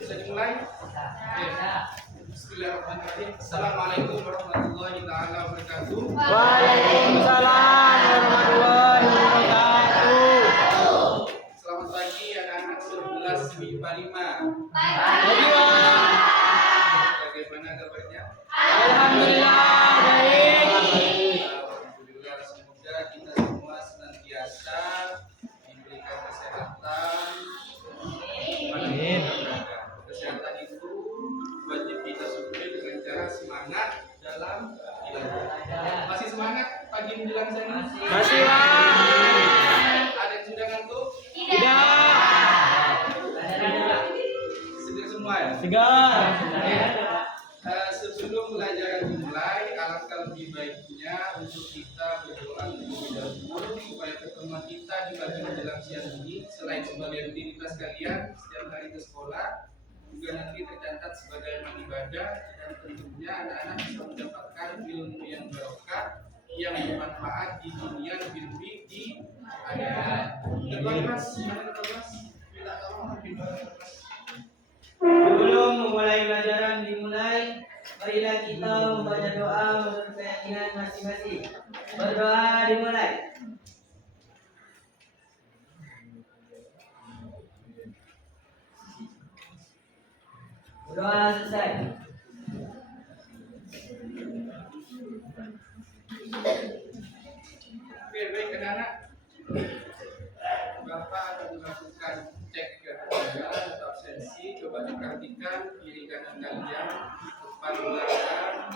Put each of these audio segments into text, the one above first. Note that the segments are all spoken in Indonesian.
Bisa dimulai? Bismillahirrahmanirrahim. Assalamualaikum warahmatullahi wabarakatuh. Waalaikumsalam warahmatullahi wabarakatuh. Selamat pagi anak-anak 11 MIPA 5. Bagaimana kabarnya? Alhamdulillah baik. Alhamdulillah, semoga kita semua senantiasa diberikan kesehatan. Amin. Kesehatan itu wajib kita syukuri dengan cara semangat dalam belajar. Masih semangat pagi menjelang siang? Masih, Pak. Ada yang sudah ngantuk? Tidak. Segar semua ya? Segar. Sebelum pelajaran dimulai, alangkah lebih baiknya untuk kita berdoa terlebih dahulu supaya pertemuan kita di pagi menjelang siang ini selain sebagai rutinitas kalian setiap hari ke sekolah, juga nanti tercatat sebagai amal ibadah dan tentunya anak-anak bisa mendapatkan ilmu yang barokah yang bermanfaat di dunia lebih di akhirat. Ketua kelas, mana ketua kelas? Bila tolong Sebelum memulai pelajaran dimulai, marilah kita membaca doa menurut keyakinan masing-masing. Berdoa dimulai. Doa selesai. Oke, baik anak-anak. Bapak akan melakukan cek kehadiran atau absensi. Coba diperhatikan kiri kanan kalian, depan belakang.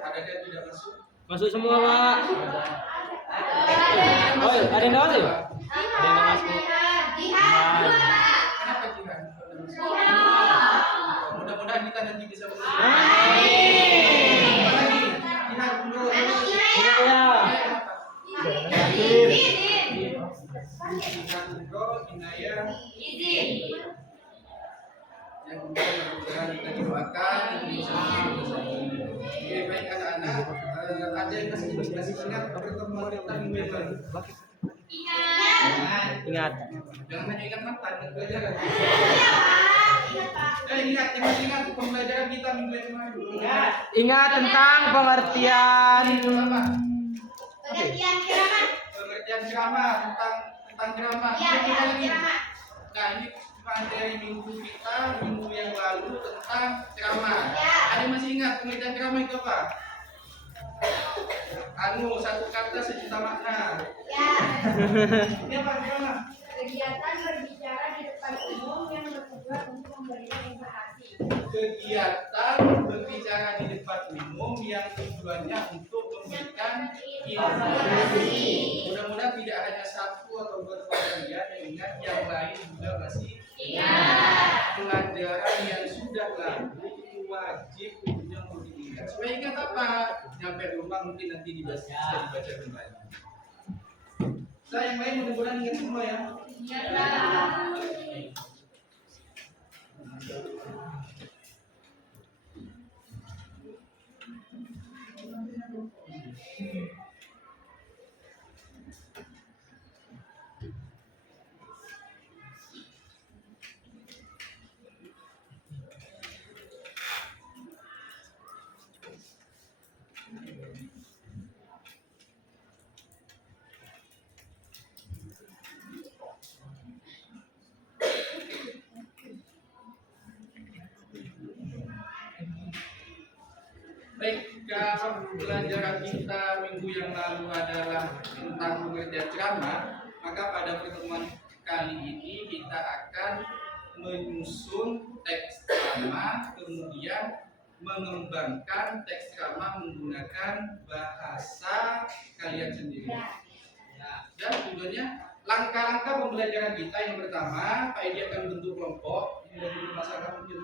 Ada yang tidak masuk? Masuk semua, Pak. Oh, ada yang masuk? Ada yang masuk. Kenapa jihan? Mudah-mudahan kita nanti bisa bersama. Amin. Apa lagi? Jihan dulu. Ya. Jihan dulu, Inaya. Yang mudah-mudahan kita doakan nanti bisa bersama. Oke, baik anak-anak. Ada yang masih ingat pertemuan kita minggu yang lalu? Ingat. Jangan hanya ingat mantan dan pelajaran. Ingat, yang masih ingat pembelajaran kita minggu yang lalu. Ingat tentang pengertian Pengertian ceramah tentang ceramah. Kita lagi. Nah, ini materi minggu kita minggu yang lalu tentang ceramah. Ada yang masih ingat pengertian ceramah itu apa? Satu kata sejuta makna. Ini apa ceramah? Kegiatan berbicara di depan umum yang bertujuan untuk memberikan informasi. Kegiatan berbicara di depan umum yang tujuannya untuk memberikan informasi. Mudah-mudahan tidak hanya satu atau dua kalian yang ingat, yang lain juga masih ingat. Pelajaran yang sudah lalu itu wajib untuk diingat. Supaya ingat apa? Nyampe rumah mungkin nanti bisa dibaca kembali. Saya yang lain mudah-mudahan ingat semua ya. Baik, kalau pelajaran kita minggu yang lalu adalah tentang pengertian ceramah, maka pada pertemuan kali ini kita akan menyusun teks ceramah, kemudian mengembangkan teks ceramah menggunakan bahasa kalian sendiri. Dan tujuannya langkah-langkah pembelajaran kita yang pertama, Pak Edi akan bentuk kelompok. Ini dari masyarakat mungkin.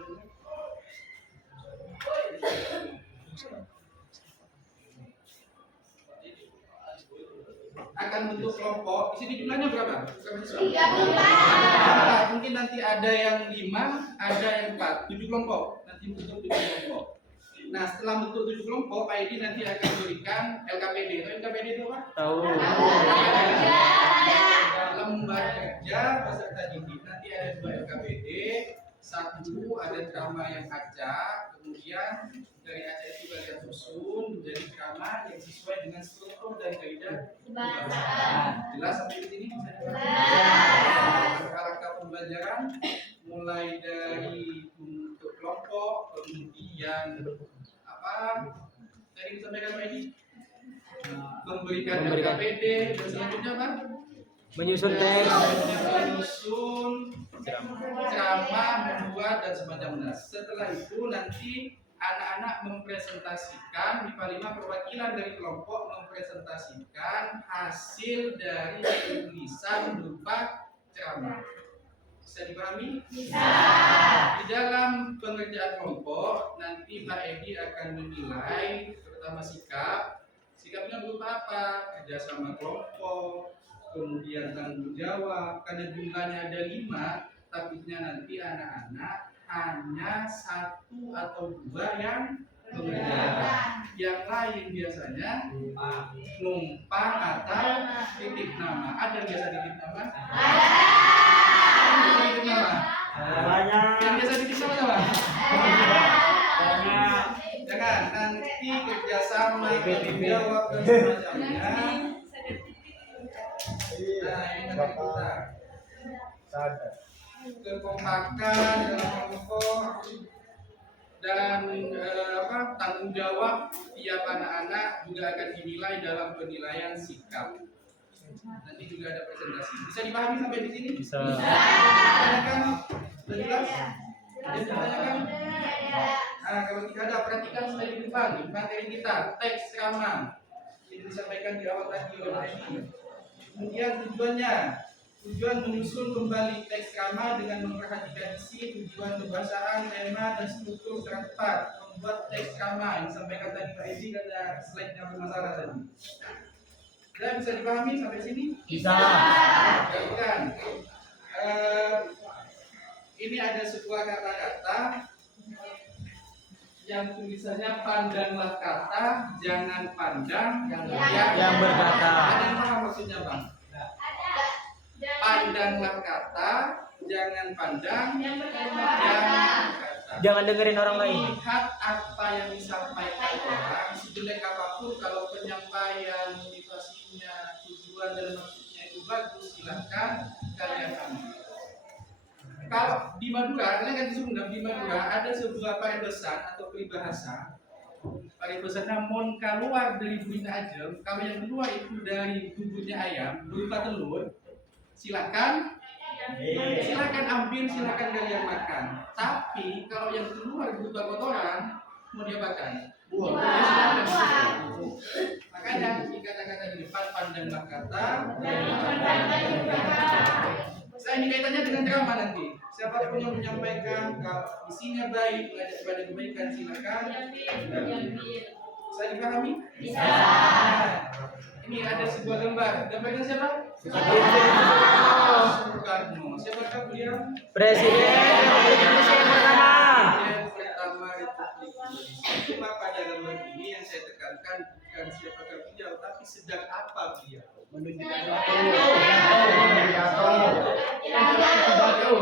Akan bentuk kelompok. Di sini jumlahnya berapa? Mungkin nanti ada yang 5, ada yang 4, 7 kelompok. Nanti bentuk 7 kelompok. Nah, setelah bentuk 7 kelompok, Pak Edi nanti akan berikan LKPD. Tahu LKPD itu apa? Tahu. Lembar kerja peserta didik. Nanti ada 2 LKPD. Satu ada drama yang acak, kemudian dari acak itu kalian susun menjadi drama yang sesuai dengan struktur dan kaidah bahasa. Jelas sampai di sini? Bisa dipahami? Kerangka pembelajaran mulai dari bentuk kelompok, kemudian apa tadi disampaikan Pak Edi? Memberikan LKPD dan selanjutnya apa? Menyusun teks. Menyusun ceramah, membuat dan semacamnya. Setelah itu nanti anak-anak mempresentasikan MIPA 5 perwakilan dari kelompok mempresentasikan hasil dari tulisan berupa ceramah. Bisa dipahami? Bisa. Di dalam pengerjaan kelompok nanti Pak Edi akan menilai pertama sikapnya berupa apa? Kerjasama kelompok, kemudian tanggung jawab. Karena jumlahnya ada 5, takutnya nanti anak-anak hanya 1 atau 2 yang mengerjakan. Yang lain biasanya numpang atau titip nama. Ada yang biasa titip nama? Ada. Titip nama? Banyak. Yang biasa titip nama apa? Banyak. Jangan, nanti kerjasama, tanggung jawab dan semacamnya. Nah, ini nanti kita kekompakan dalam kelompok dan tanggung jawab tiap anak-anak juga akan dinilai dalam penilaian sikap. Nanti juga ada presentasi. Bisa dipahami sampai di sini? Bisa. Tanyakan? Sudah jelas? Ada yang ditanyakan? Nah, kalau tidak ada, perhatikan slide di depan. Materi kita, teks ceramah. Ini disampaikan di awal tadi oleh Pak Edi. Kemudian tujuan menyusun kembali teks ceramah dengan memperhatikan isi, tujuan kebahasaan, tema, dan struktur secara tepat. Membuat teks ceramah yang disampaikan tadi Pak Edi karena slide yang bermasalah tadi. Sudah bisa dipahami sampai sini? Bisa. Perhatikan. Ini ada sebuah kata-kata yang tulisannya pandanglah kata, jangan pandang yang berkata. Ada yang paham maksudnya Bang? Pandanglah kata, jangan pandang yang berkata. Jangan dengerin orang lain. Lihat apa yang disampaikan orang, sejelek apapun kalau penyampaian motivasinya, tujuan dan maksudnya itu bagus, silahkan kalian ambil. Kalau di Madura, kalian kan di Sunda, di Madura ada sebuah paribasan atau peribahasa. Paribasannya mon keluar dari buihnya ajem, kalau yang keluar itu dari buburnya ayam berupa telur, silakan ambil, silakan kalian makan. Tapi kalau yang keluar berupa kotoran, mau diapakan? Buang. Makanya di kata-kata di depan pandanglah kata. Saya ini kaitannya dengan drama nanti. Siapapun yang menyampaikan kalau isinya baik, mengajak kepada kebaikan, silakan. Bisa dipahami? Bisa. Ini ada sebuah gambar. Gambarnya siapa? Soekarno. Siapakah beliau? Presiden Republik Indonesia yang pertama. Presiden pertama Republik Indonesia. Cuma pada gambar ini yang saya tekankan bukan siapakah beliau, tapi sedang apa beliau. Menunjukkan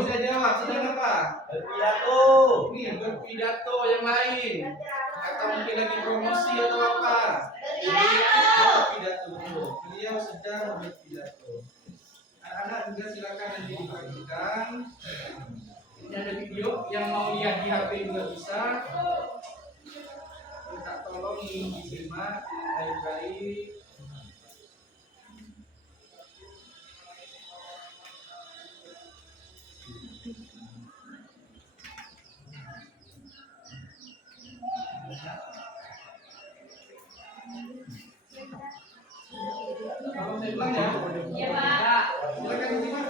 bisa jawab, sedang apa? Berpidato. Ini berpidato yang lain. Atau mungkin lagi promosi atau apa? Berpidato. Beliau sedang berpidato. Anak-anak juga silakan nanti diperhatikan. Ini ada video yang mau lihat di HP juga bisa. Minta tolong disimak dengan baik-baik. Kalau saya bilang ya, Ya, Pak. silakan disimak.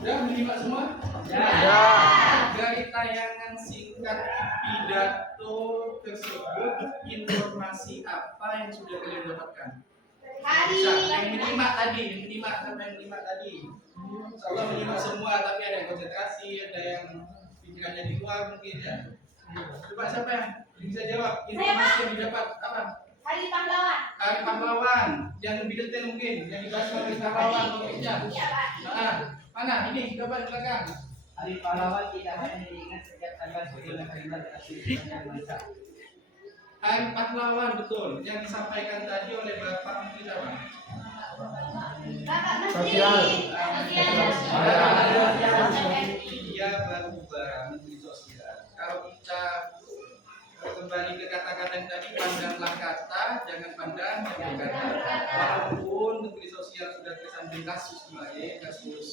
Sudah menyimak semua? Ya. Dari tayangan singkat pidato tersebut, informasi apa yang sudah kalian dapatkan? Bisa, yang menyimak tadi, siapa yang menyimak tadi? Insyaallah menyimak semua, tapi ada yang konsentrasi, ada yang pikirannya di luar mungkin ya. Coba siapa yang bisa jawab? Informasi yang didapat apa? Hari Pahlawan. Hari Pahlawan, yang lebih detail mungkin, yang dibahas oleh pahlawan topiknya. Iya, Pak. Nah, mana? Ini coba di belakang. Hari Pahlawan tidak hanya diingat setiap tanggal 9 November tapi sepanjang masa. Hari Pahlawan betul, yang disampaikan tadi oleh Bapak Menteri siapa? Bapak Menteri. Sosial. Dia baru Menteri Sosial. Kalau kita kembali ke kata-kata yang tadi, pandanglah kata, jangan pandang yang kata. Walaupun Menteri Sosial sudah tersandung kasus kemarin, kasus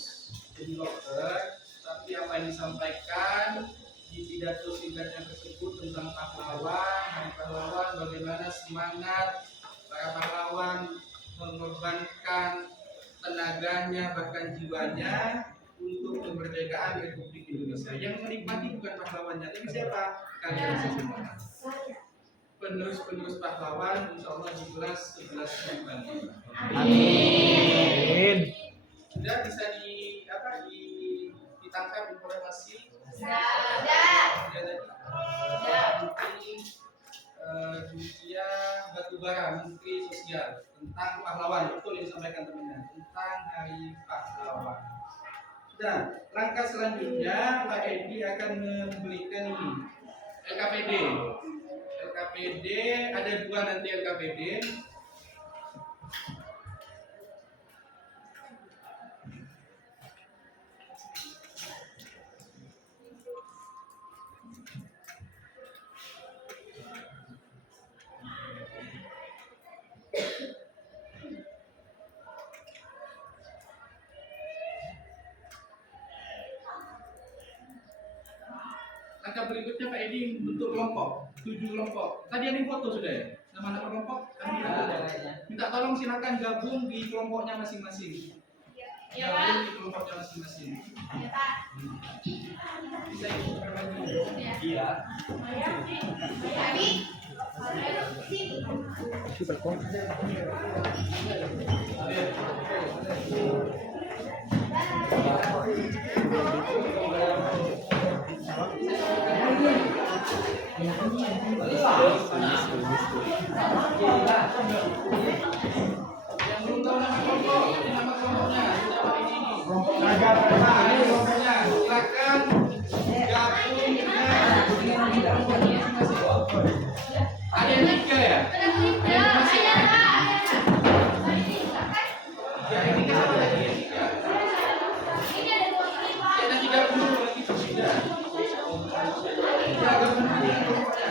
jadi dokter, tapi apa yang disampaikan di pidato singkatnya tersebut tentang pahlawan, hari pahlawan, bagaimana semangat para pahlawan mengorbankan tenaganya bahkan jiwanya untuk kemerdekaan Republik Indonesia. Yang menikmati bukan pahlawannya, tapi siapa? Kalian semua. Penerus-penerus pahlawan, insya Allah di kelas 11 kembali. Amin. Sudah bisa ditangkap informasi? Sudah. Menteri Dunia Batubara, Menteri Sosial tentang pahlawan, betul yang disampaikan temannya tentang Hari Pahlawan. Dan langkah selanjutnya Pak Edi akan memberikan ini LKPD. LKPD ada dua nanti LKPD. Langkah berikutnya Pak Edi bentuk kelompok, 7 kelompok. Tadi ada yang foto sudah ya? Nama-nama kelompok? Minta tolong silakan gabung di kelompoknya masing-masing. Iya, Pak. Gabung di kelompoknya masing-masing. Iya, Pak. Bisa ikut lagi. Iya. Abi. Yang belum tahu nama kelompok, ini nama kelompoknya. Sudah di sini. Nah, ini kelompoknya. Silakan gabung dengan kelompoknya masing-masing. Ada yang 3 ya? Ya, ini kan sama lagi ya, 3. Ya, nanti gabung dulu lagi sudah. Ya, gabung dengan kelompoknya.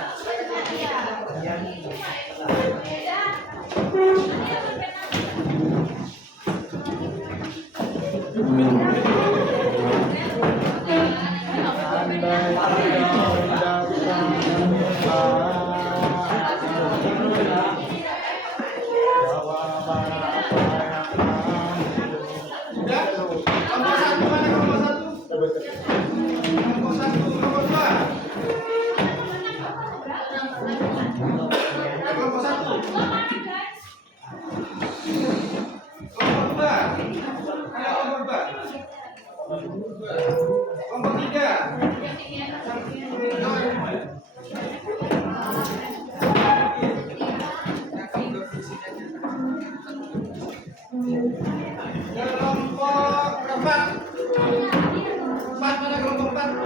Sudah? Kelompok 1 mana kelompok 1? Kelompok 1, kelompok 2. Kelompok 1. Kelompok 2. Ada kelompok 2. Kelompok 3. Kelompok 4. 4 mana kelompok 4?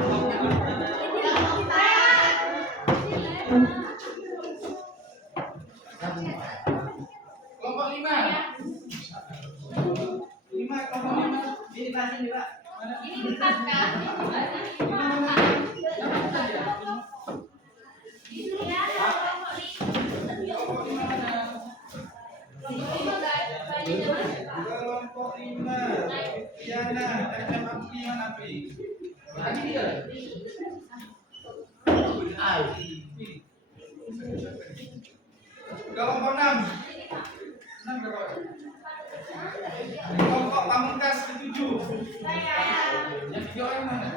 Kelompok 5. 5 kelompok 5. Ini pasti nih, Pak. Kelompok 5 mana? Kelompok 5. Diana, FM Api mana Api? Lagi dia. Kelompok 6. 6 berapa? Kelompok Pamungkas ke-7. Yang 3 orang mana?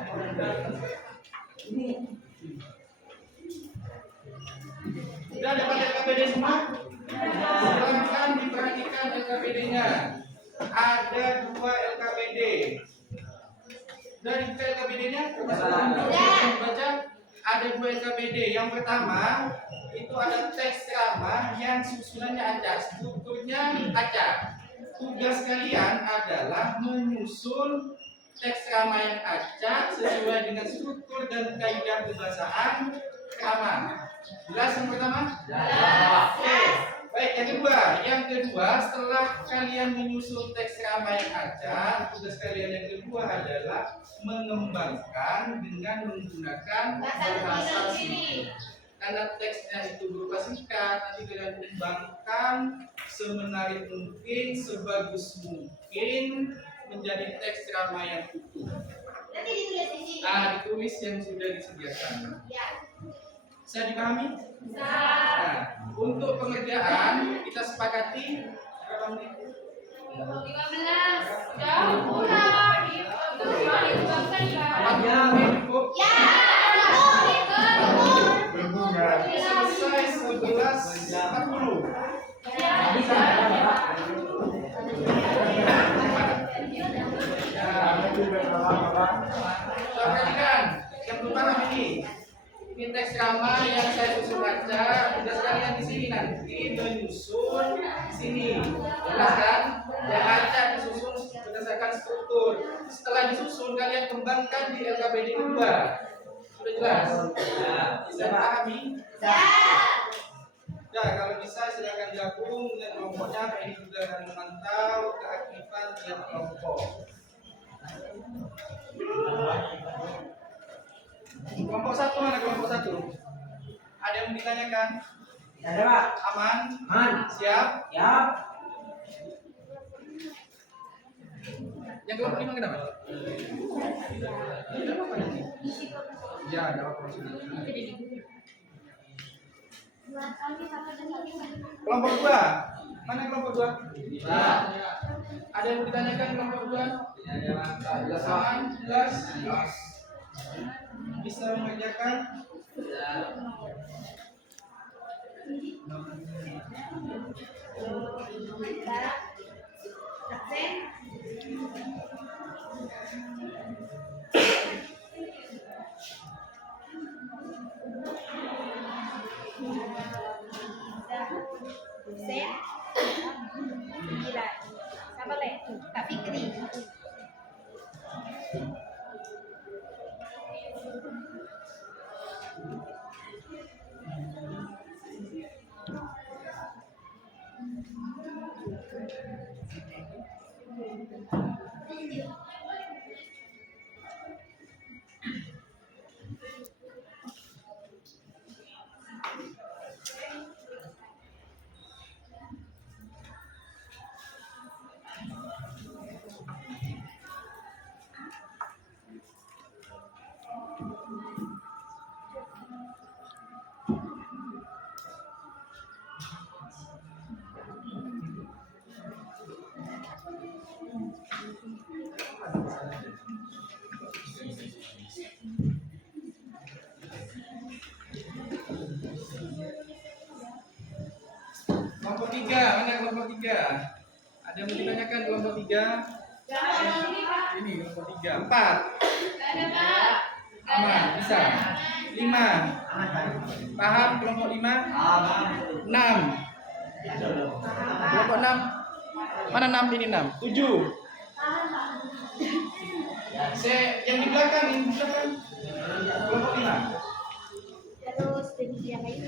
Sudah dapat LKPD semua? Silakan diperhatikan LKPD-nya. Ada 2 LKPD. Dari buka LKPD-nya, baca. Ada 2 LKPD. Yang pertama itu ada teks ceramah yang susunannya acak, strukturnya acak. Tugas kalian adalah menyusun teks ceramah yang acak sesuai dengan struktur dan kaidah kebahasaan ceramah. Jelas yang pertama? Jelas. Oke. Baik, yang kedua, setelah kalian menyusun teks ceramah yang acak, tugas kalian yang kedua adalah mengembangkan dengan menggunakan bahasa singkat. Karena teksnya itu berupa singkat, nanti kalian kembangkan semenarik mungkin, sebagus mungkin menjadi teks ceramah yang utuh. Nanti ditulis di sini. Ditulis yang sudah disediakan. Ya. Bisa dipahami? Bisa. Nah, untuk pengerjaan kita sepakati berapa menit? 15. Jauh kurang. Itu cuma dikembangkan kan? Ya, cukup. Ya. Selesai 11.40. Perhatikan, yang pertama ini teks ceramah yang saya susun baca. Tugas kalian di sini nanti menyusun di sini. Jelas kan? Yang acak disusun berdasarkan struktur. Setelah disusun kalian kembangkan di LKPD kedua. Sudah jelas? Bisa dipahami? Ya, kalau bisa silakan gabung dengan kelompoknya. Ini juga akan memantau keaktifan tiap kelompok. Kelompok 1 mana kelompok 1? Ada yang ditanyakan? Ada, Pak. Aman? Aman. Siap? Ya. Yang kelompok 5 kenapa? Ya, ada apa? Kelompok 2. Mana kelompok 2? Ada yang ditanyakan kelompok 2? Aman? Jelas? Bisa mengerjakan? Absen. Absen. 9. Siapa le? Kak Fikri. Kelompok 3, mana kelompok 3? Ada yang mau ditanyakan kelompok 3? Ini kelompok 3, 4. Aman, bisa. 5. Paham kelompok 5? 6. Kelompok 6. Mana 6 ini 6? 7. Yang di belakang, kelompok 5. Terus yang lain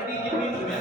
Ini izin minum ya?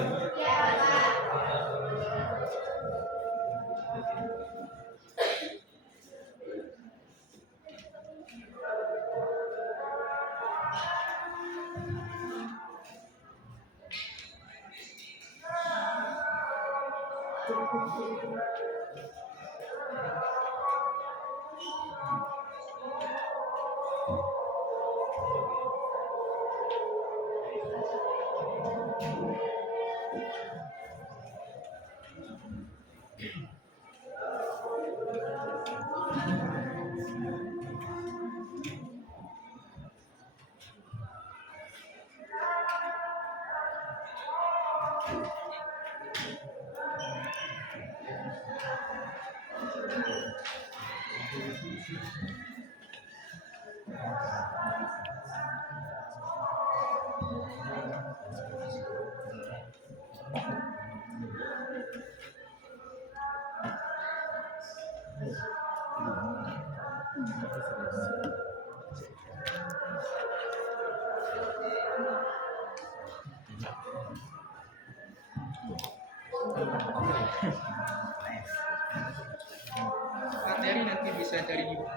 Materi nanti bisa cari di buku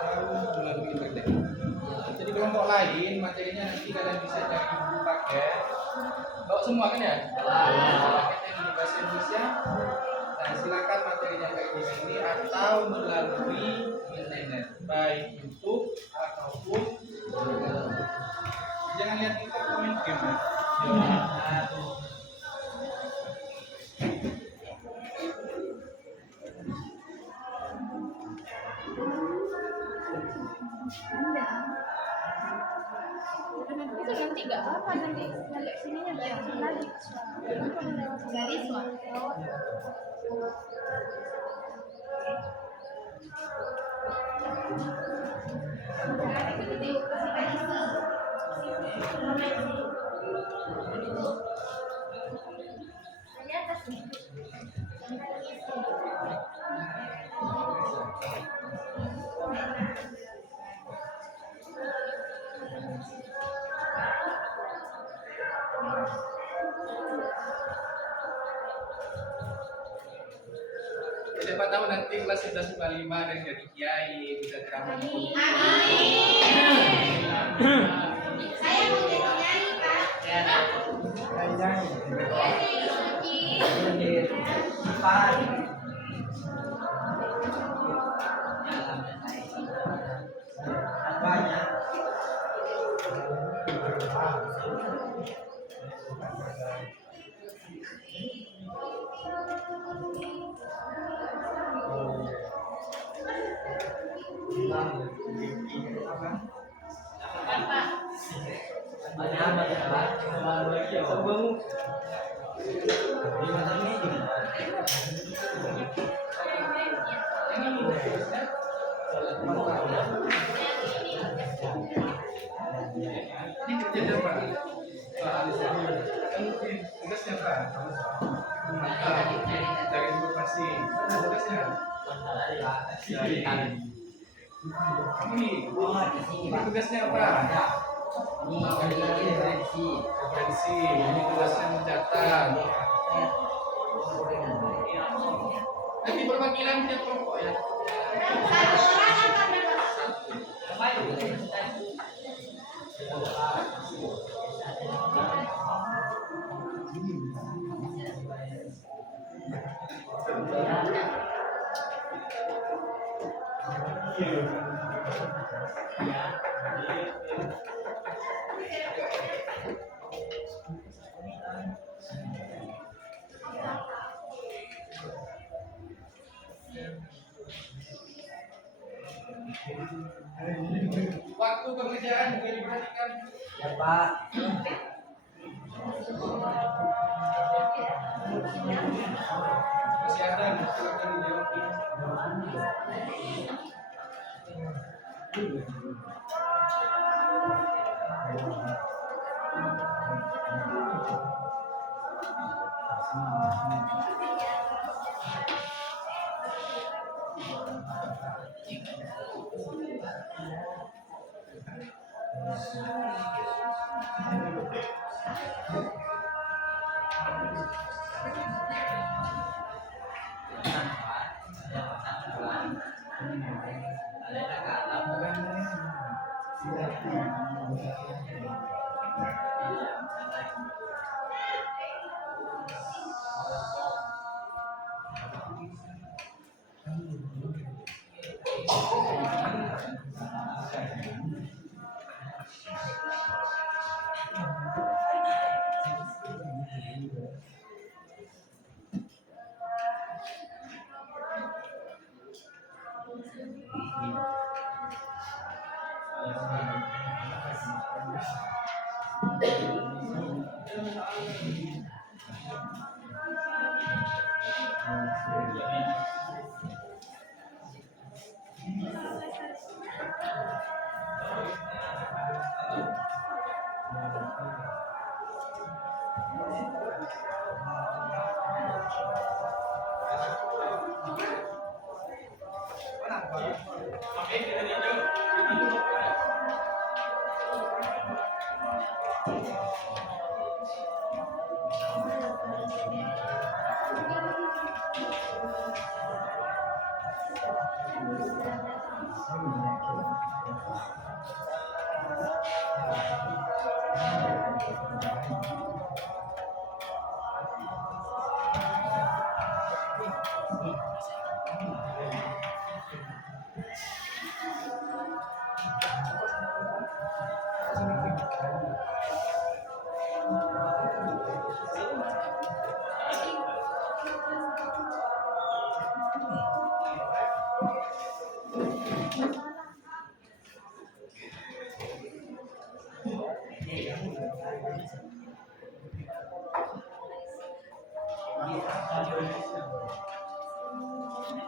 atau melalui internet. Jadi kelompok lain materinya nanti kalian bisa cari di buku paket. Bawa semua kan ya? Paketnya di bahasa Indonesia. Nah, silakan materinya kayak di sini atau melalui internet, baik YouTube ataupun jangan lihat TikTok komen game ya. itu nanti nggak apa nanti balik sininya balik lagi dari suara itu nanti kasih Siapa tahu nanti kelas 1145 dan jadi kiai bisa ceramah. Saya mau jadi nyanyi, Pak. Banyak. Ini kerja siapa? Tugasnya apa? Cari informasi. Tugasnya? Ini tugasnya apa? Referensi. Ini tugasnya mencatat. Nanti perwakilan tiap kelompok ya. Satu orang apa berapa? Waktu pekerjaan juga diperhatikan. Ya, Pak. Masih ada, silakan dijawab.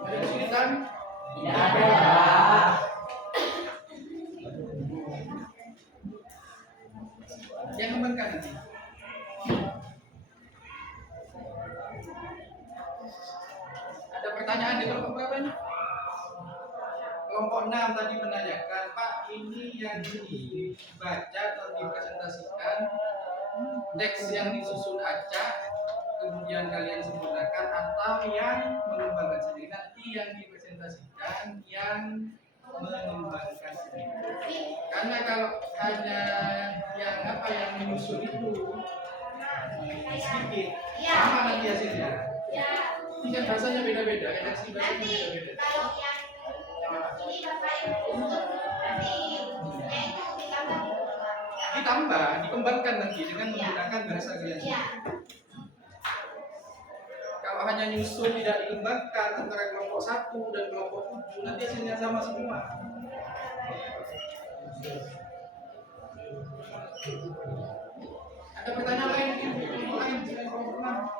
Ada kesulitan? Tidak ada, Pak. Yang kembangkan nanti. Ada pertanyaan di kelompok berapa ini? Kelompok 6 tadi menanyakan, Pak, ini yang dibaca atau dipresentasikan teks yang disusun acak, kemudian kalian sempurnakan atau yang mengembangkan sendiri. Nanti yang dipresentasikan yang mengembangkan sendiri. Karena kalau hanya yang menyusun itu sedikit, sama nanti hasilnya. Ini kan bahasanya beda-beda, redaksi bahasanya beda-beda. Ditambah, dikembangkan nanti dengan menggunakan bahasa kalian sendiri. Kalau hanya nyusun tidak dikembangkan antara kelompok 1 dan kelompok 7, nanti hasilnya sama semua. Ada pertanyaan lain mungkin? Kelompok lain selain kelompok 6?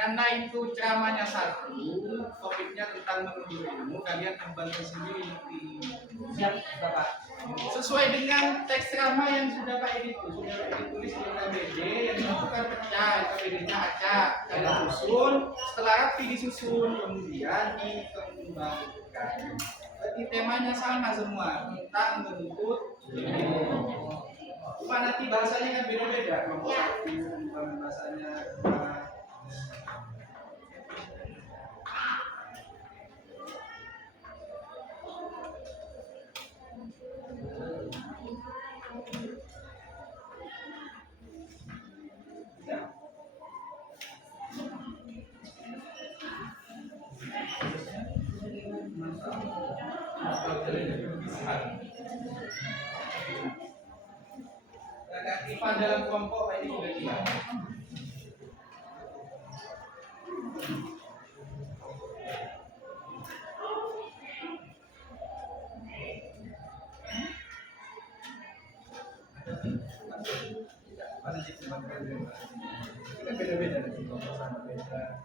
Karena itu ceramahnya satu, topiknya tentang menuntut ilmu, kalian kembangkan sendiri di Siap, Bapak. sesuai dengan teks ceramah yang sudah Pak Edi sudah Pak Edi tulis di KBD, yang itu kan pecah, KBD-nya acak, kalian susun, setelah rapi disusun, kemudian dikembangkan. Berarti temanya sama semua tentang menuntut ilmu. Cuma nanti bahasanya kan beda-beda, kelompok satu, bahasanya keaktifan dalam kelompok ini sudah hilang. Kita beda-beda nanti kelompok sama beda.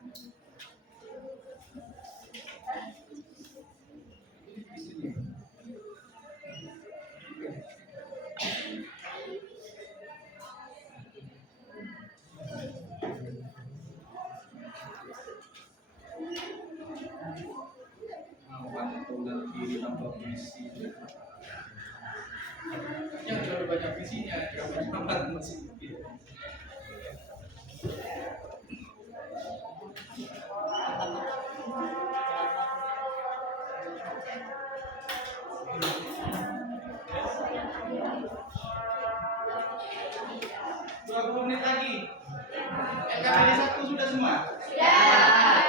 Yang terlalu banyak visinya, jangan masih gitu. Menit lagi. LKPD 1 sudah semua? Sudah.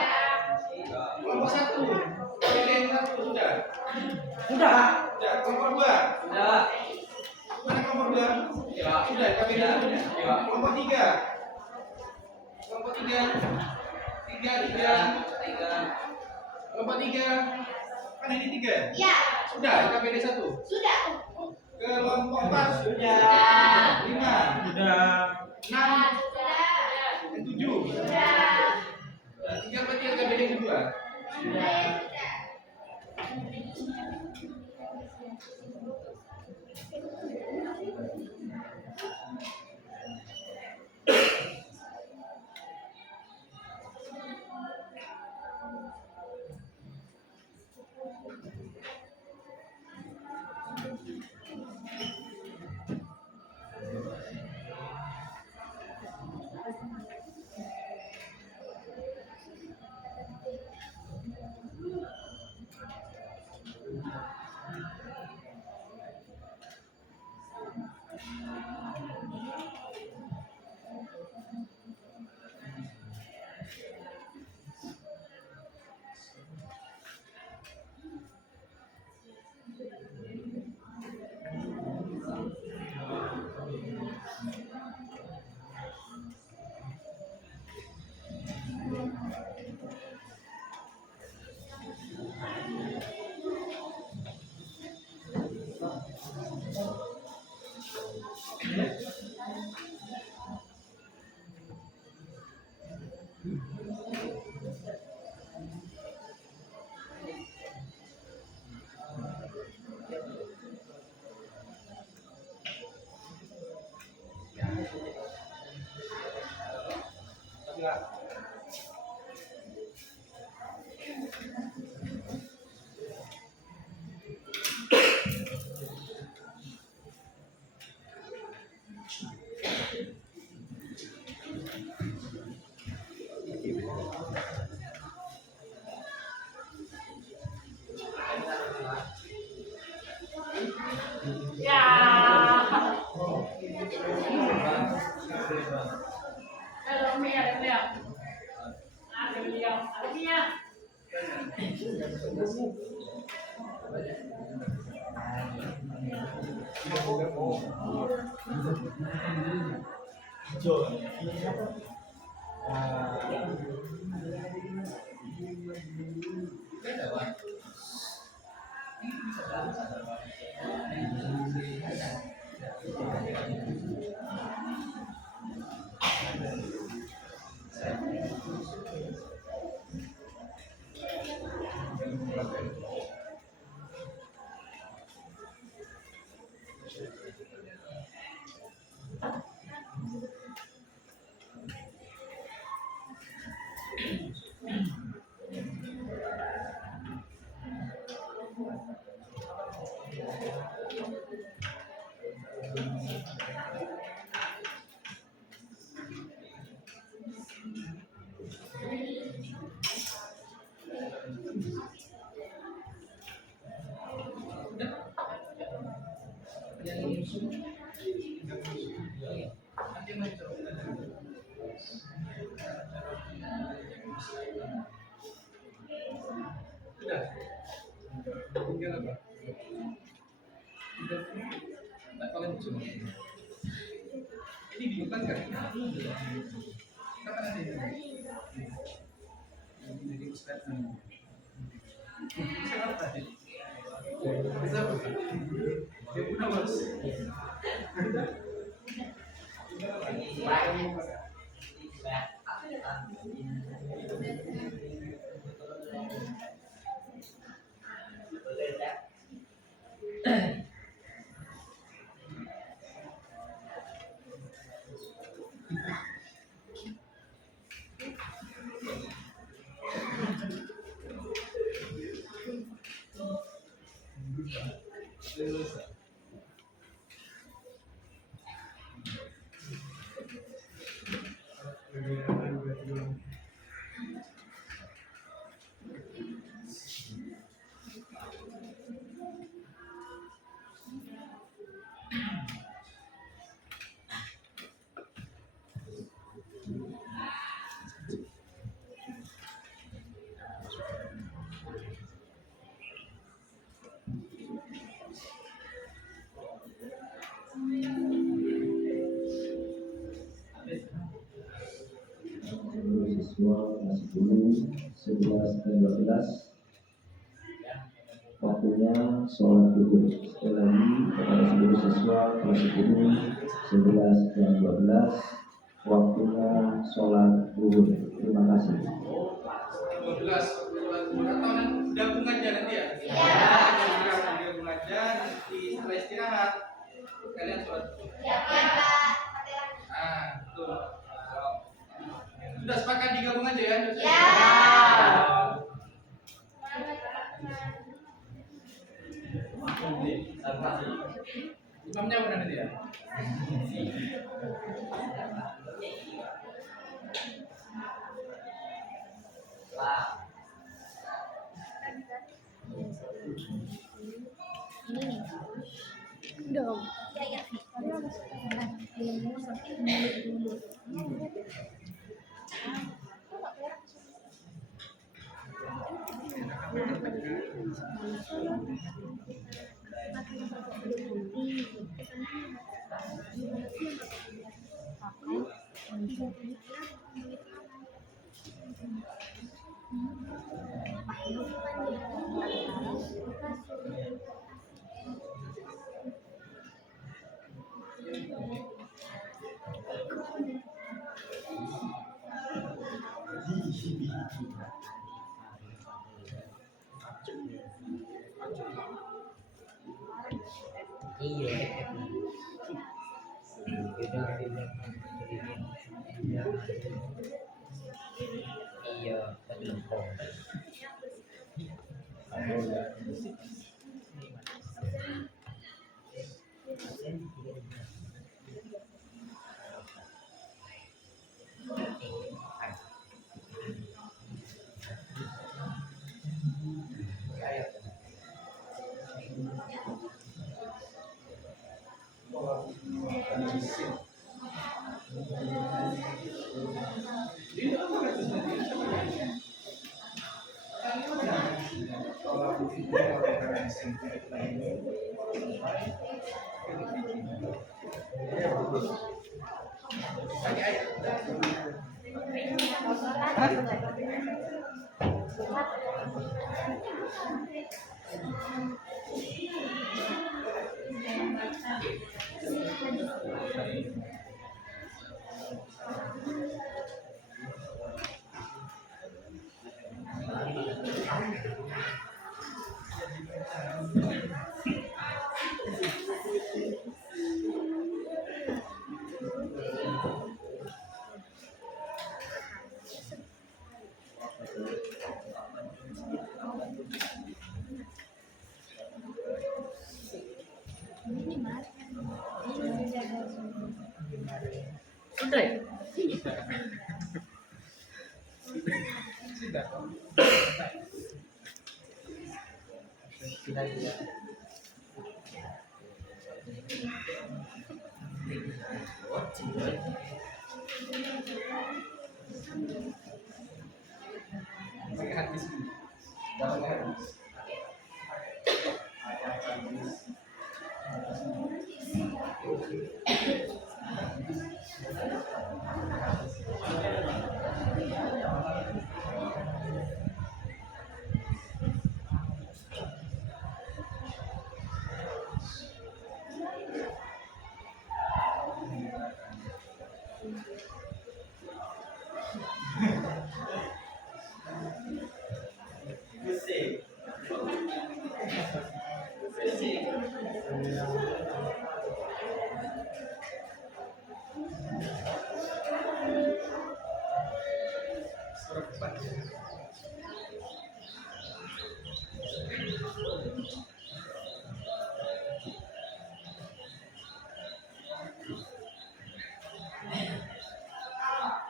Kelompok 1. LKPD 1 sudah. sudah? Sudah. Sudah. Kelompok 2. Sudah. Mana kelompok 2? Ya, sudah. KPD sudah. Ya. Kelompok 3. Kelompok 3. 3. Kelompok 3. Kan ini 3. Ya. Sudah. KPD 1. Sudah. Kelompok 4. Sudah. 5. Sudah. 6. Sudah. 7. Sudah. 3 berarti yang KPD kedua. Sudah. Sudah. Tinggal apa? Tak kalian cuma. Ini dibuka kan? Kapan ada ini? Jadi statement. Bisa apa? Bisa apa? Dia punya mas. 11 dan 12 waktunya sholat zuhur. Sekali lagi kepada seluruh siswa kelas 10 11 dan 12 waktunya sholat zuhur. Terima kasih. 12 atau gabung aja nanti ya? Iya. Gabung aja nanti setelah istirahat kalian sholat. Iya Pak. Tuh. Sudah sepakat digabung aja ya? Iya. Imamnya mana nanti ya? Ini nih. Dong. Ya. Ilmu sampai mulut dulu.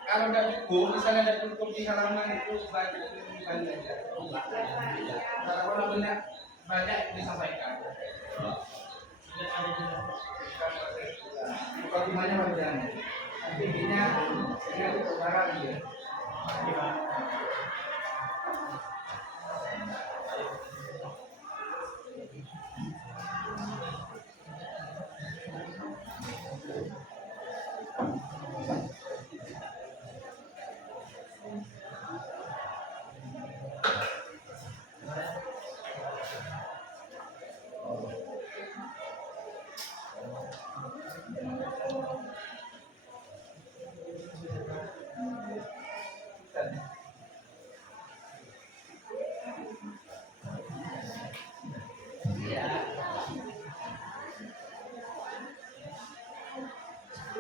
Kalau nggak cukup, misalnya ada cukup di halaman itu banyak aja. Kalau banyak disampaikan. Bukan rumahnya bagian. Nanti ini itu saudara dia.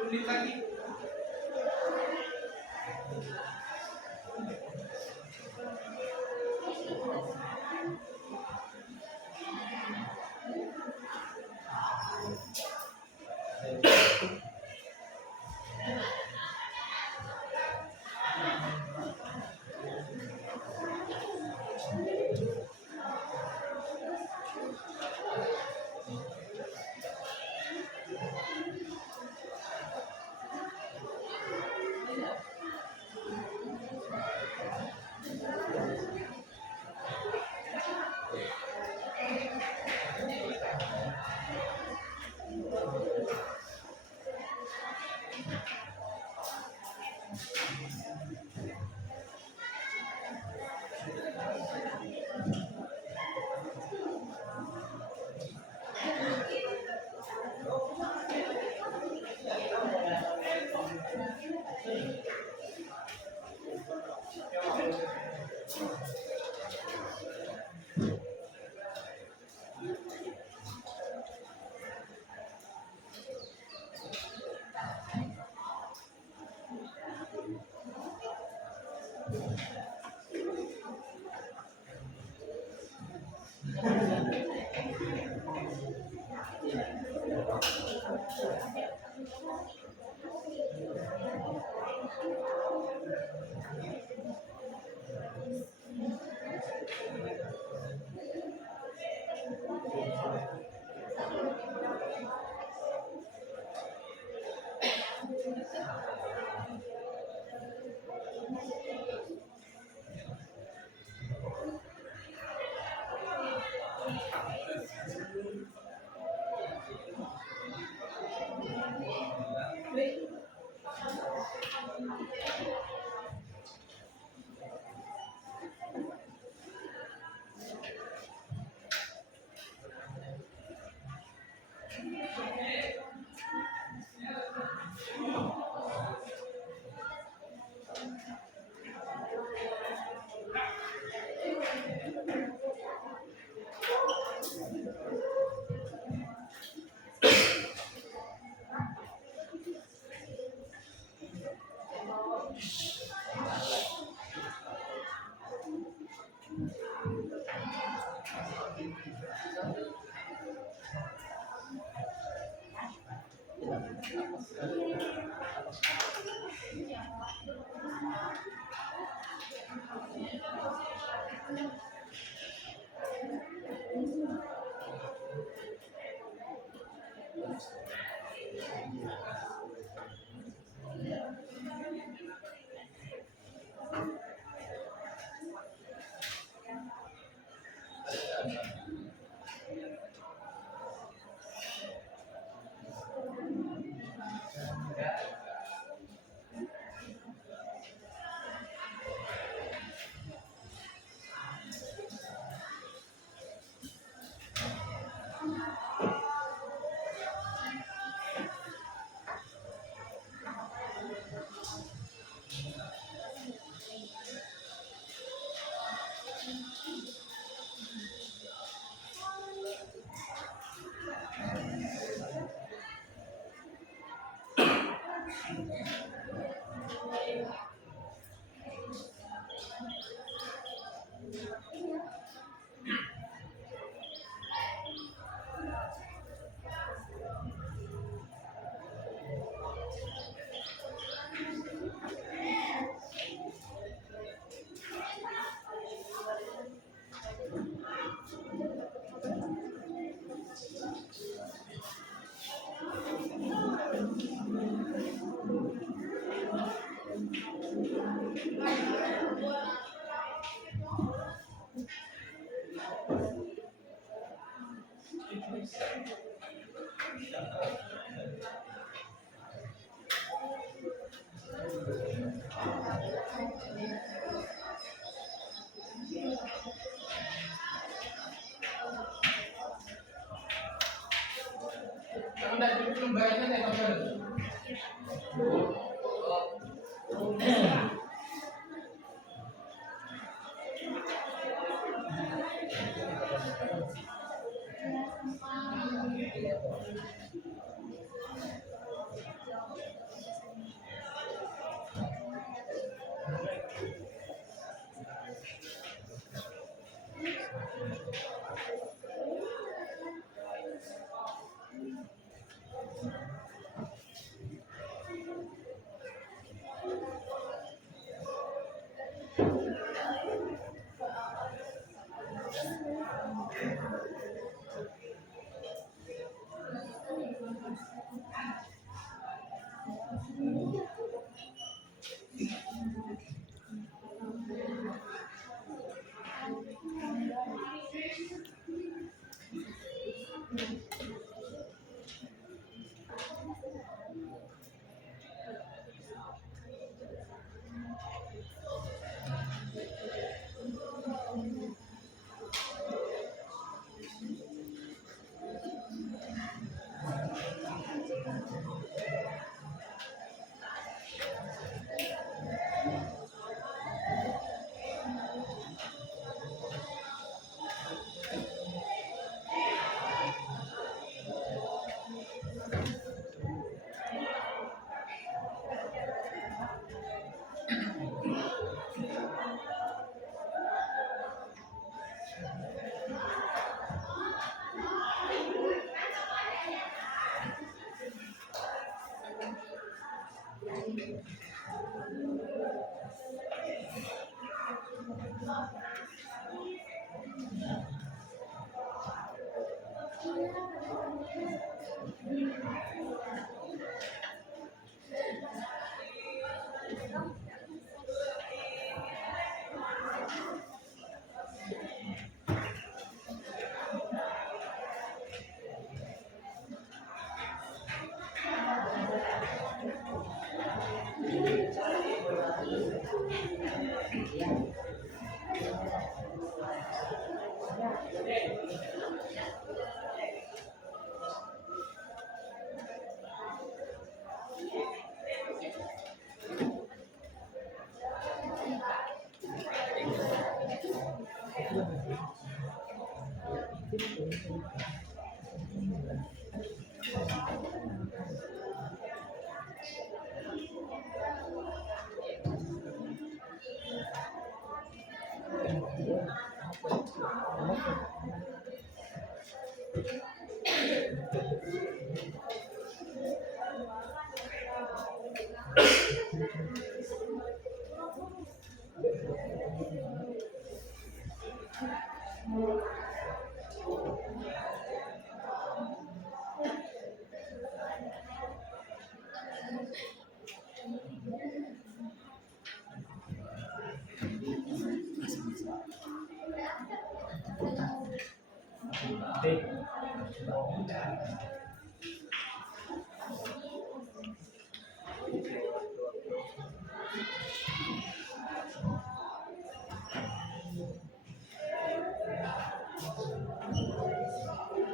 menit lagi.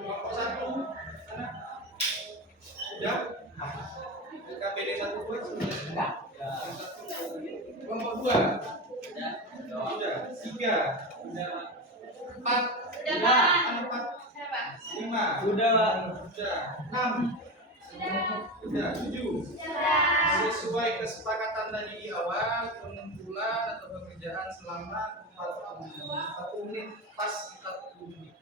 Kelompok 1 sudah. LKPD 1 buat sudah. Kelompok 2 sudah. 3 4 Sudah, Pak. 4 Saya, Pak. 5 Sudah, Pak. sudah. 6 sudah. 7 sesuai kesepakatan tadi di awal, pengumpulan atau pekerjaan selama 40 menit pas 40 menit.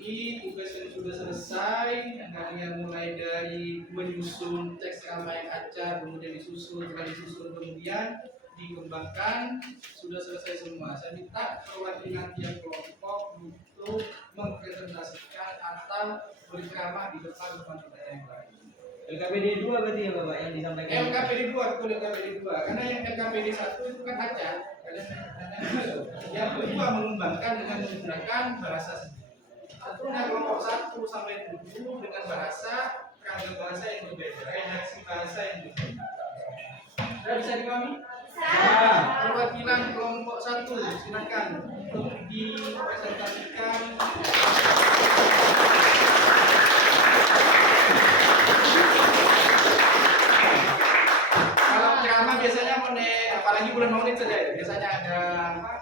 Jadi tugas yang sudah selesai, yang kalian mulai dari menyusun teks nama yang acak, kemudian disusun, kemudian dikembangkan, sudah selesai semua. Saya minta perwakilan tiap kelompok untuk mempresentasikan atau berceramah di depan kita yang lain. LKPD 2 berarti ya Bapak yang disampaikan. LKPD 2, betul LKPD 2. Karena yang LKPD 1 itu kan acak. Yang kedua mengembangkan dengan menggunakan bahasa sendiri. Tentunya kelompok 1 sampai 7 dengan bahasa kandang bahasa yang berbeda, redaksi bahasa yang berbeda. Sudah bisa dipahami? Bisa. Perwakilan kelompok 1 silakan untuk dipresentasikan. Kalau ceramah biasanya apalagi bulan Maulid saja ya. Biasanya ada apa?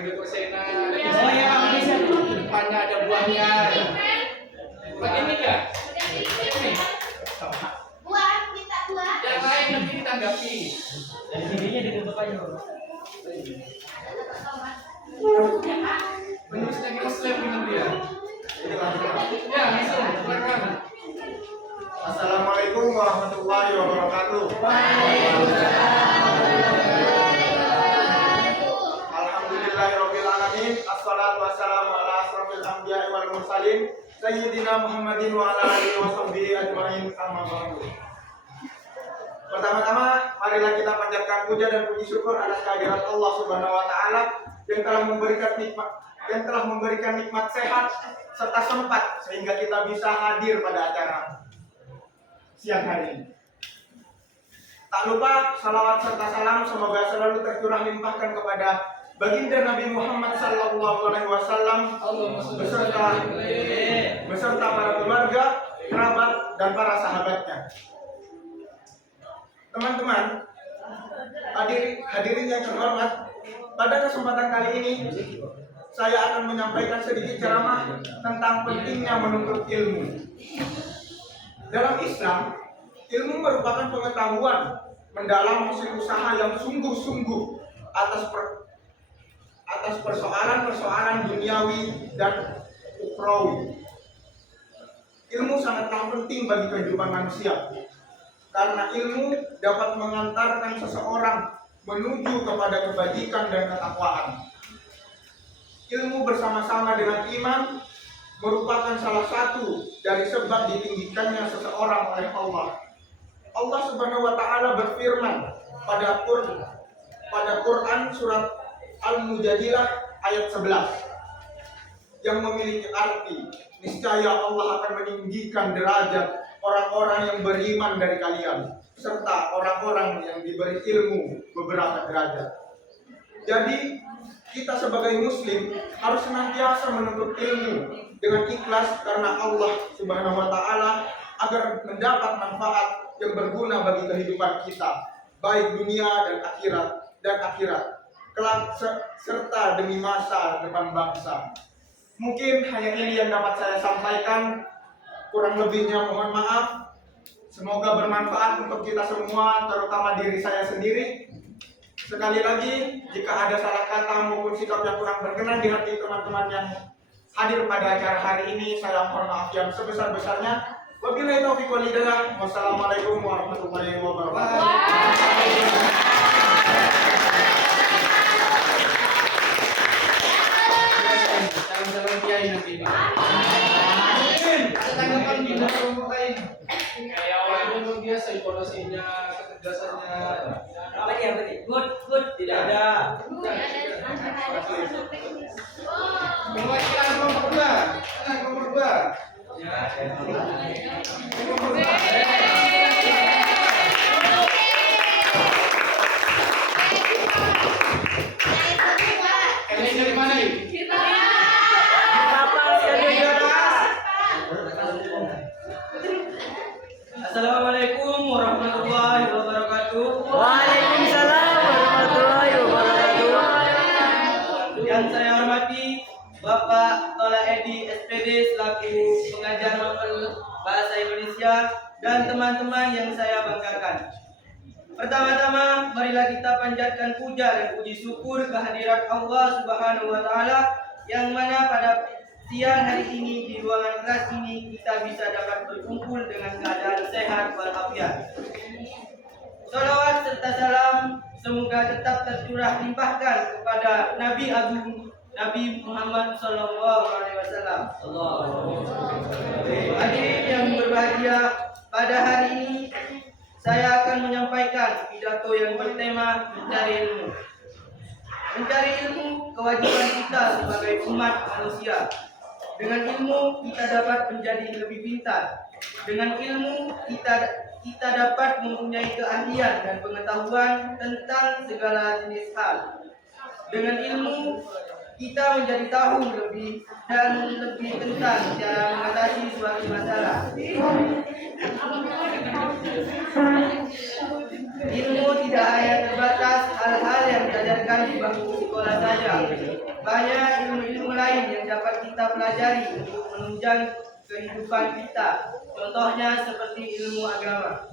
Ada kosena, Oh ya, bisa. depannya ada buahnya. Begini enggak? Ini. Buah, minta buah. Yang lain nanti ditanggapi. Dan sininya ditutup aja Bapak. Menulis lagi muslim dengan dia. Ya, langsung silakan. Assalamualaikum warahmatullahi wabarakatuh. Alhamdulillahirabbil alamin. Assalatu wassalamu ala asrofil anbiya'i wal mursalin sayyidina Muhammadin wa ala alihi washabbihi ajmain, amma ba'du. Pertama-tama, marilah kita panjatkan puja dan puji syukur atas kehadirat Allah Subhanahu wa taala yang telah memberikan nikmat sehat serta sempat sehingga kita bisa hadir pada acara siang hari ini. Tak lupa salawat serta salam semoga selalu tercurah limpahkan kepada baginda Nabi Muhammad sallallahu alaihi wasallam beserta para keluarga, kerabat dan para sahabatnya. Teman-teman, hadirin yang terhormat, pada kesempatan kali ini saya akan menyampaikan sedikit ceramah tentang pentingnya menuntut ilmu. Dalam Islam, ilmu merupakan pengetahuan mendalam hasil usaha yang sungguh-sungguh atas persoalan-persoalan duniawi dan ukhrawi. Ilmu sangatlah penting bagi kehidupan manusia, karena ilmu dapat mengantarkan seseorang menuju kepada kebajikan dan ketakwaan. Ilmu bersama-sama dengan iman merupakan salah satu dari sebab ditinggikannya seseorang oleh Allah. Allah Subhanahu wa taala berfirman pada Quran surat Al-Mujadilah ayat 11 yang memiliki arti, niscaya Allah akan meninggikan derajat orang-orang yang beriman dari kalian serta orang-orang yang diberi ilmu beberapa derajat. Jadi kita sebagai muslim harus senantiasa menuntut ilmu dengan ikhlas karena Allah Subhanahu wa taala agar mendapat manfaat yang berguna bagi kehidupan kita, baik dunia dan akhirat kelak serta demi masa depan bangsa. Mungkin hanya ini yang dapat saya sampaikan, kurang lebihnya mohon maaf. Semoga bermanfaat untuk kita semua, terutama diri saya sendiri. Sekali lagi, jika ada salah kata maupun sikap yang kurang berkenan di hati teman-teman yang hadir pada acara hari ini, saya mohon maaf yang sebesar-besarnya. Wabillahi taufiq wal hidayah. Wassalamualaikum warahmatullahi wabarakatuh. Salam-salam kiai nanti. Ada tanggapan gimana kelompok lain? Kayak awalnya luar biasa informasinya, ketegasannya. Apa nih? Good, tidak ada. Perwakilan kelompok 2. Mana kelompok 2? Ya. Kelompok 2. Ini dari mana ini? Assalamualaikum warahmatullahi wabarakatuh. Waalaikumsalam warahmatullahi wabarakatuh. Yang saya hormati Bapak Tola Edi SPD selaku pengajar novel bahasa Indonesia dan teman-teman yang saya banggakan. Pertama-tama, marilah kita panjatkan puja dan puji syukur kehadirat Allah Subhanahu wa taala yang mana pada siang hari ini di ruangan kelas ini kita bisa dapat berkumpul dengan keadaan sehat walafiat. Salawat serta salam semoga tetap tercurah limpahkan kepada Nabi Agung Nabi Muhammad Sallallahu Alaihi Wasallam. Hadirin yang berbahagia, pada hari ini saya akan menyampaikan pidato yang bertema mencari ilmu. Mencari ilmu kewajiban kita sebagai umat manusia. Dengan ilmu kita dapat menjadi lebih pintar. Dengan ilmu kita dapat mempunyai keahlian dan pengetahuan tentang segala jenis hal. Dengan ilmu kita menjadi tahu lebih tentang cara mengatasi suatu masalah. Ilmu tidak hanya terbatas hal-hal yang diajarkan di bangku sekolah saja. Banyak ilmu-ilmu lain yang dapat kita pelajari untuk menunjang kehidupan kita. Contohnya seperti ilmu agama.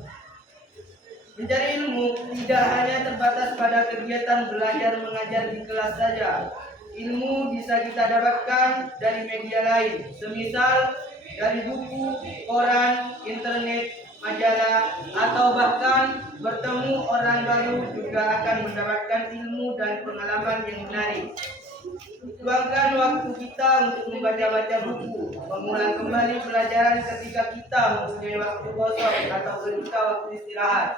Mencari ilmu tidak hanya terbatas pada kegiatan belajar mengajar di kelas saja. Ilmu bisa kita dapatkan dari media lain, semisal dari buku, koran, internet, majalah, atau bahkan bertemu orang baru juga akan mendapatkan ilmu dan pengalaman yang menarik. Luangkan waktu kita untuk membaca-baca buku, mengulang kembali pelajaran ketika kita mempunyai waktu kosong atau ketika waktu istirahat.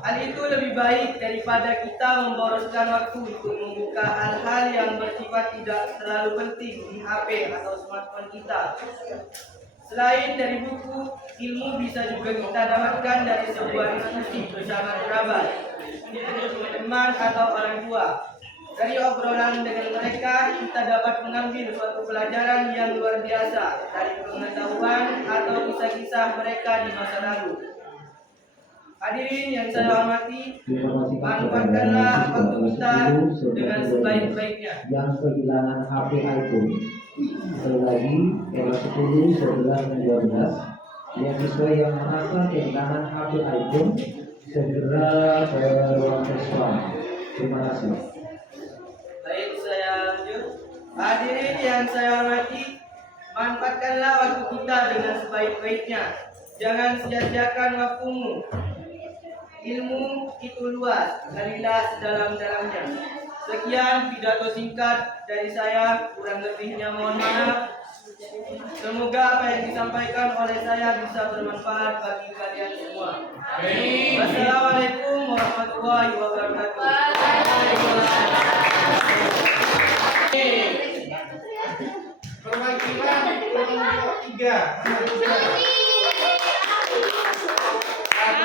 Hal itu lebih baik daripada kita memboroskan waktu untuk membuka hal-hal yang bersifat tidak terlalu penting di HP atau smartphone kita. Selain dari buku, ilmu bisa juga kita dapatkan dari sebuah diskusi bersama kerabat, teman atau orang tua. Dari obrolan dengan mereka, kita dapat mengambil suatu pelajaran yang luar biasa dari pengetahuan atau kisah-kisah mereka di masa lalu. Hadirin yang saya hormati, manfaatkanlah waktu kita dengan sebaik-baiknya. Yang kehilangan HP iPhone, sekali lagi era 10, 11, dan 12, yang sesuai yang merasa kehilangan HP iPhone segera ke ruang siswa. Terima kasih. Baik, saya lanjut. Hadirin yang saya hormati, manfaatkanlah waktu kita dengan sebaik-baiknya. Jangan sia-siakan waktumu. Ilmu itu luas, galilah sedalam-dalamnya. Sekian pidato singkat dari saya, kurang lebihnya mohon maaf. Semoga apa yang disampaikan oleh saya bisa bermanfaat bagi kalian semua. Wassalamualaikum warahmatullahi wabarakatuh. Perwakilan kelompok 3.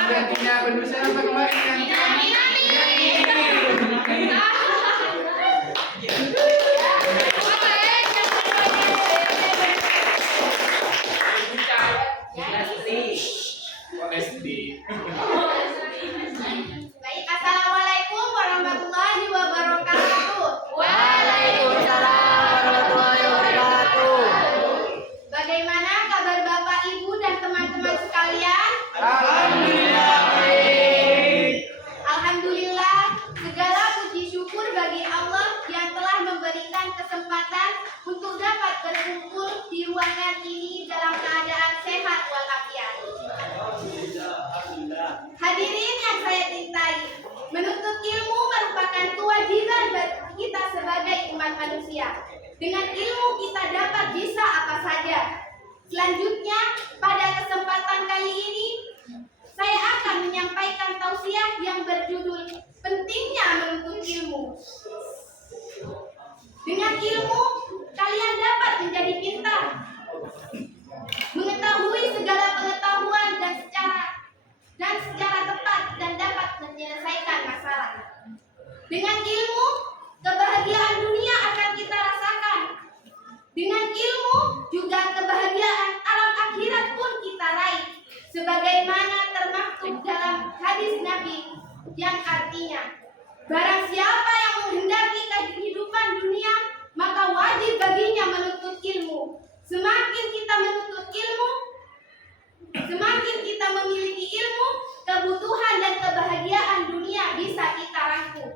Gantinya penulisan apa kemarin yang SD. Baik, assalamualaikum warahmatullahi wabarakatuh. Waalaikumsalam warahmatullahi wabarakatuh. Bagaimana kabar Bapak, Ibu, dan teman-teman sekalian? Alhamdulillah baik. Alhamdulillah, segala puji syukur bagi Allah yang telah memberikan kesempatan untuk dapat berkumpul di ruangan ini dalam keadaan sehat walafiat. Hadirin yang saya cintai, menuntut ilmu merupakan kewajiban bagi kita sebagai umat manusia. Dengan ilmu kita dapat bisa apa saja. Selanjutnya, pada kesempatan kali ini, saya akan menyampaikan tausiah yang berjudul Pentingnya Menuntut Ilmu. Dengan ilmu, kalian dapat menjadi pintar, mengetahui segala pengetahuan dan secara tepat dan dapat menyelesaikan masalah. Dengan ilmu, kebahagiaan dunia akan kita rasakan. Dengan ilmu, juga kebahagiaan alam akhirat pun kita raih. Sebagaimana termaktub dalam hadis Nabi yang artinya, barang siapa yang menghendaki kehidupan dunia, maka wajib baginya menuntut ilmu. Semakin kita menuntut ilmu, semakin kita memiliki ilmu, kebutuhan dan kebahagiaan dunia bisa kita rangkum.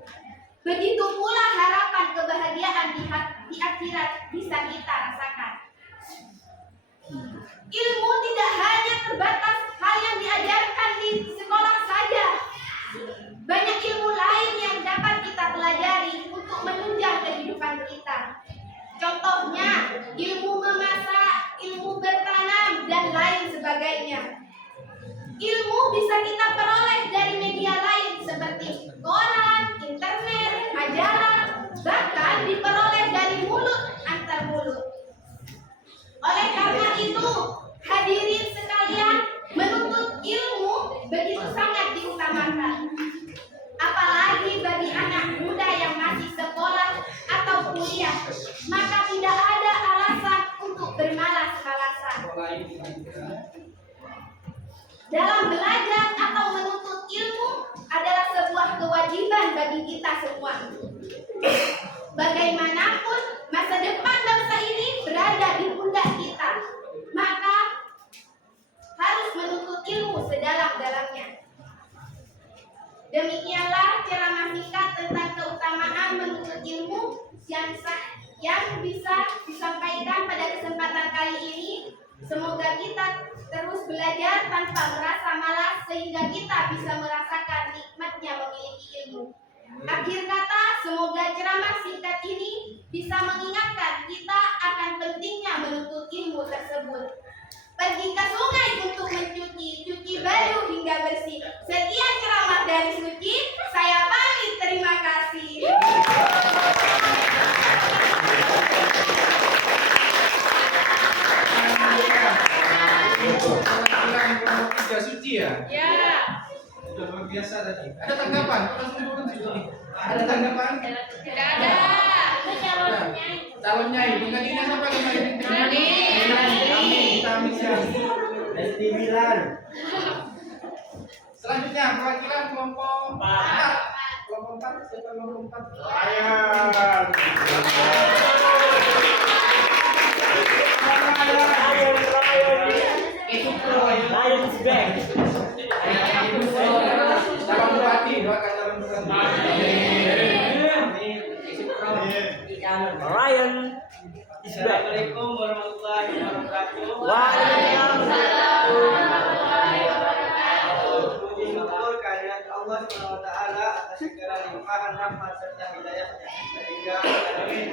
Begitu pula harapan kebahagiaan di akhirat bisa kita rasakan. Ilmu tidak hanya terbatas hal yang diajarkan di sekolah saja. Banyak ilmu lain yang dapat kita pelajari untuk menunjang kehidupan kita. Contohnya, ilmu memasak, ilmu bertanam, dan lain sebagainya. Ilmu bisa kita peroleh dari media lain seperti koran, internet, majalah, bahkan diperoleh dari mulut antar mulut. Oleh karena itu, hadirin sekalian, menuntut ilmu begitu sangat diutamakan. Apalagi bagi anak muda yang masih sekolah atau kuliah, maka tidak ada alasan untuk bermalas-malasan. Dalam belajar atau menuntut ilmu adalah sebuah kewajiban bagi kita semua. Bagaimanapun masa depan bangsa ini berada di pundak kita, maka harus menuntut ilmu sedalam-dalamnya. Demikianlah ceramah singkat tentang keutamaan menuntut ilmu yang bisa disampaikan pada kesempatan kali ini. Semoga kita terus belajar tanpa merasa malas sehingga kita bisa merasakan nikmatnya memiliki ilmu. Akhir kata, semoga ceramah singkat ini bisa mengingatkan kita akan pentingnya menuntut ilmu tersebut. Pergi ke sungai untuk cuci baju hingga bersih. Sekian ceramah dari Suci, saya pamit, terima kasih. Perwakilan kelompok 3 Suci ya? Ya. Sudah luar biasa tadi. Ada tanggapan? Langsung dulu Suci. Ada tanggapan? Tidak ada. Itu calon nyai. Calon nyai, penggantinya siapa kemarin? Amin. Amin. Kita amin ya. SD Milan. Selanjutnya perwakilan kelompok 4. Kelompok 4, siapa kelompok 4? Itu Lion is back. calon bupati, doakan calon bupati. Ryan is back. Assalamualaikum warahmatullahi wabarakatuh. Waalaikumsalam. Puji syukur kehadirat Allah SWT atas segala limpahan rahmat serta hidayahnya, sehingga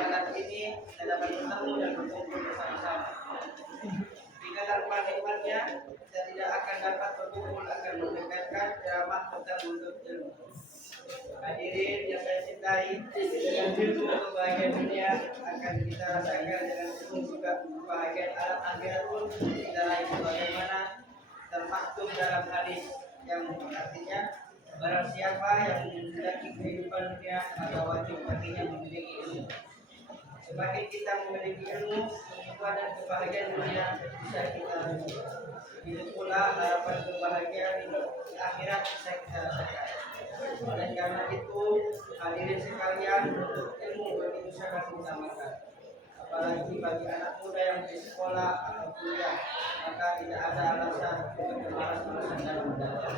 pada ini kita dapat bertemu dan berkumpul bersama-sama. Jika tanpa nikmatnya, kita tidak akan dapat berkumpul akan mendengarkan ceramah tentang menuntut ilmu. Hadirin yang saya cintai, dengan ilmu kebahagiaan dunia akan kita rasakan, dengan ilmu juga kebahagiaan alam akhirat pun kita raih, sebagaimana termaktub dalam hadis yang artinya barang siapa yang mendaki kehidupan dunia maka wajib baginya memiliki ilmu. Semakin kita memiliki ilmu, kehidupan dan kebahagiaan dunia bisa kita raih. Begitu pula harapan kebahagiaan di akhirat bisa kita rasakan. Oleh karena itu, hadirin sekalian, untuk ilmu begitu sangat diutamakan. Apalagi bagi anak muda yang di sekolah atau kuliah, maka tidak ada alasan untuk bermalas-malasan dalam belajar.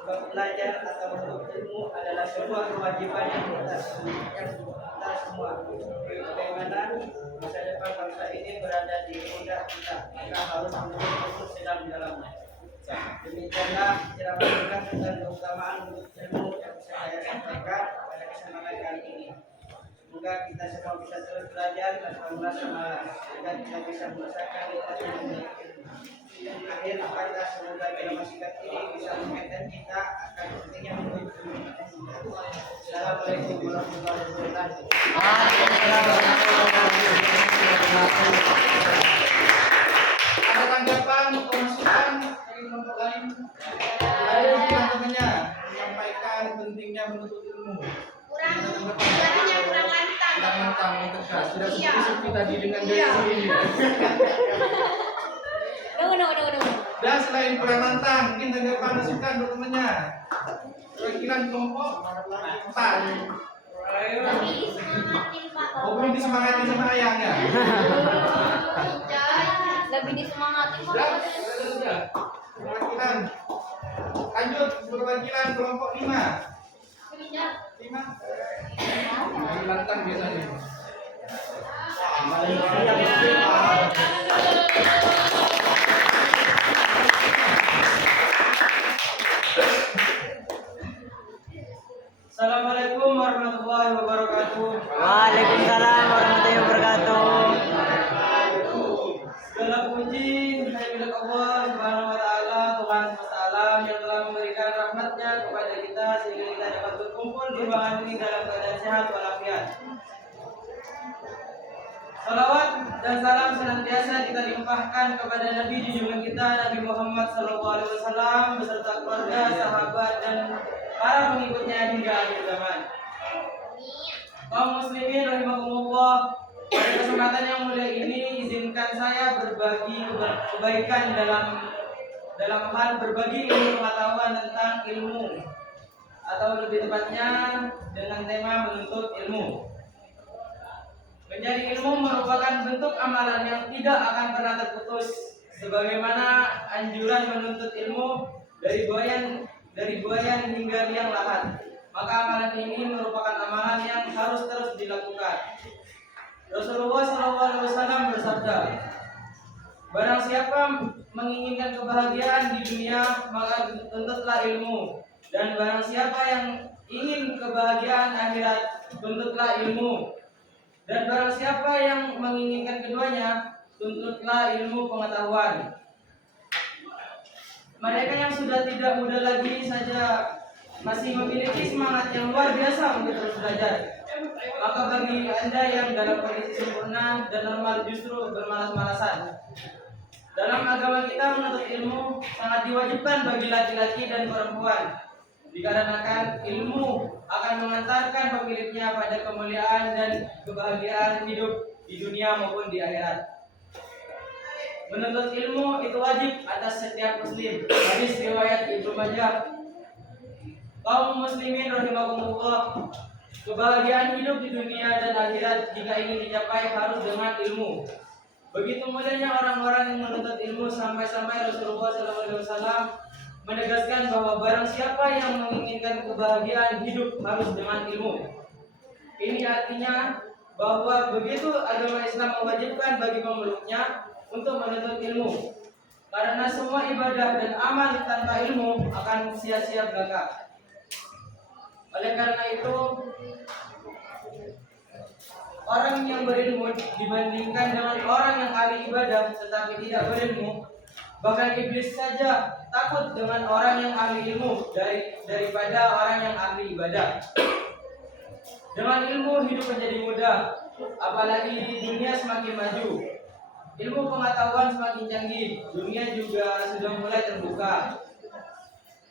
Sebab belajar atau menuntut ilmu adalah sebuah kewajiban yang kita semua. Bagaimana masa depan bangsa ini berada di pundak kita, maka harus menuntut ilmu sedalam-dalamnya. Demikianlah ceramah singkat tentang keutamaan menuntut ilmu yang bisa saya sampaikan pada kesempatan kali ini. Semoga kita semua bisa terus belajar tanpa merasa malas, sehingga kita bisa merasakan nikmatnya memiliki ilmu. Akhir kata, semoga ceramah singkat ini bisa mengingatkan kita akan pentingnya menuntut ilmu. Assalamualaikum warahmatullahi wabarakatuh. Ada tanggapan atau masukan dari kelompok lain? Ada teman-temannya menyampaikan pentingnya menuntut ilmu. Suaranya kurang lantang. Kurang lantang, yang tegas. Sudah Iya. seperti tadi dengan gaya Iya. sini. Dan selain kurang lantang, mungkin tanggapan masukan untuk temannya. Perwakilan kelompok 4. Lebih disemangatin Pak. Oh, belum disemangatin sama ayahnya. Lebih disemangatin Sudah. Perwakilan. Lanjut, perwakilan kelompok 5. 5. Lantang biasanya. Assalamualaikum warahmatullahi wabarakatuh. Waalaikumsalam warahmatullahi wabarakatuh. Segala puji hanya milik Allah Subhanahu wa taala, Tuhan semesta alam yang telah memberikan rahmat-Nya kepada kita sehingga kita dapat berkumpul di ruangan ini dalam keadaan sehat walafiat. Salawat dan salam senantiasa kita limpahkan kepada Nabi junjungan kita Nabi Muhammad SAW beserta keluarga, sahabat dan para pengikutnya hingga akhir zaman. Kaum muslimin rahimakumullah, pada kesempatan yang mulia ini izinkan saya berbagi kebaikan dalam hal berbagi ilmu pengetahuan tentang ilmu, atau lebih tepatnya dengan tema menuntut ilmu. Mencari ilmu merupakan bentuk amalan yang tidak akan pernah terputus, sebagaimana anjuran menuntut ilmu dari buayan hingga liang lahat. Maka amalan ini merupakan amalan yang harus terus dilakukan. Rasulullah SAW bersabda, barang siapa menginginkan kebahagiaan di dunia, maka tuntutlah ilmu. Dan barang siapa yang ingin kebahagiaan akhirat, tuntutlah ilmu. Dan barang siapa yang menginginkan keduanya, tuntutlah ilmu pengetahuan. Mereka yang sudah tidak muda lagi saja masih memiliki semangat yang luar biasa untuk terus belajar. Maka bagi Anda yang dalam kondisi sempurna dan normal justru bermalas-malasan. Dalam agama kita menuntut ilmu sangat diwajibkan bagi laki-laki dan perempuan, dikarenakan ilmu akan mengantarkan pemiliknya pada kemuliaan dan kebahagiaan hidup di dunia maupun di akhirat. Menuntut ilmu itu wajib atas setiap muslim. Hadis riwayat Ibnu Majah. Kaum muslimin rahimakumullah, kebahagiaan hidup di dunia dan akhirat jika ingin dicapai harus dengan ilmu. Begitu mulianya orang-orang yang menuntut ilmu sampai-sampai Rasulullah SAW menegaskan bahwa barang siapa yang menginginkan kebahagiaan hidup harus dengan ilmu. Ini artinya bahwa begitu agama Islam mewajibkan bagi pemeluknya untuk menuntut ilmu, karena semua ibadah dan amal tanpa ilmu akan sia-sia belaka. Oleh karena itu, orang yang berilmu dibandingkan dengan orang yang ahli ibadah tetapi tidak berilmu, bahkan iblis saja takut dengan orang yang ahli ilmu daripada orang yang ahli ibadah. Dengan ilmu hidup menjadi mudah, apalagi di dunia semakin maju. Ilmu pengetahuan semakin canggih, dunia juga sudah mulai terbuka.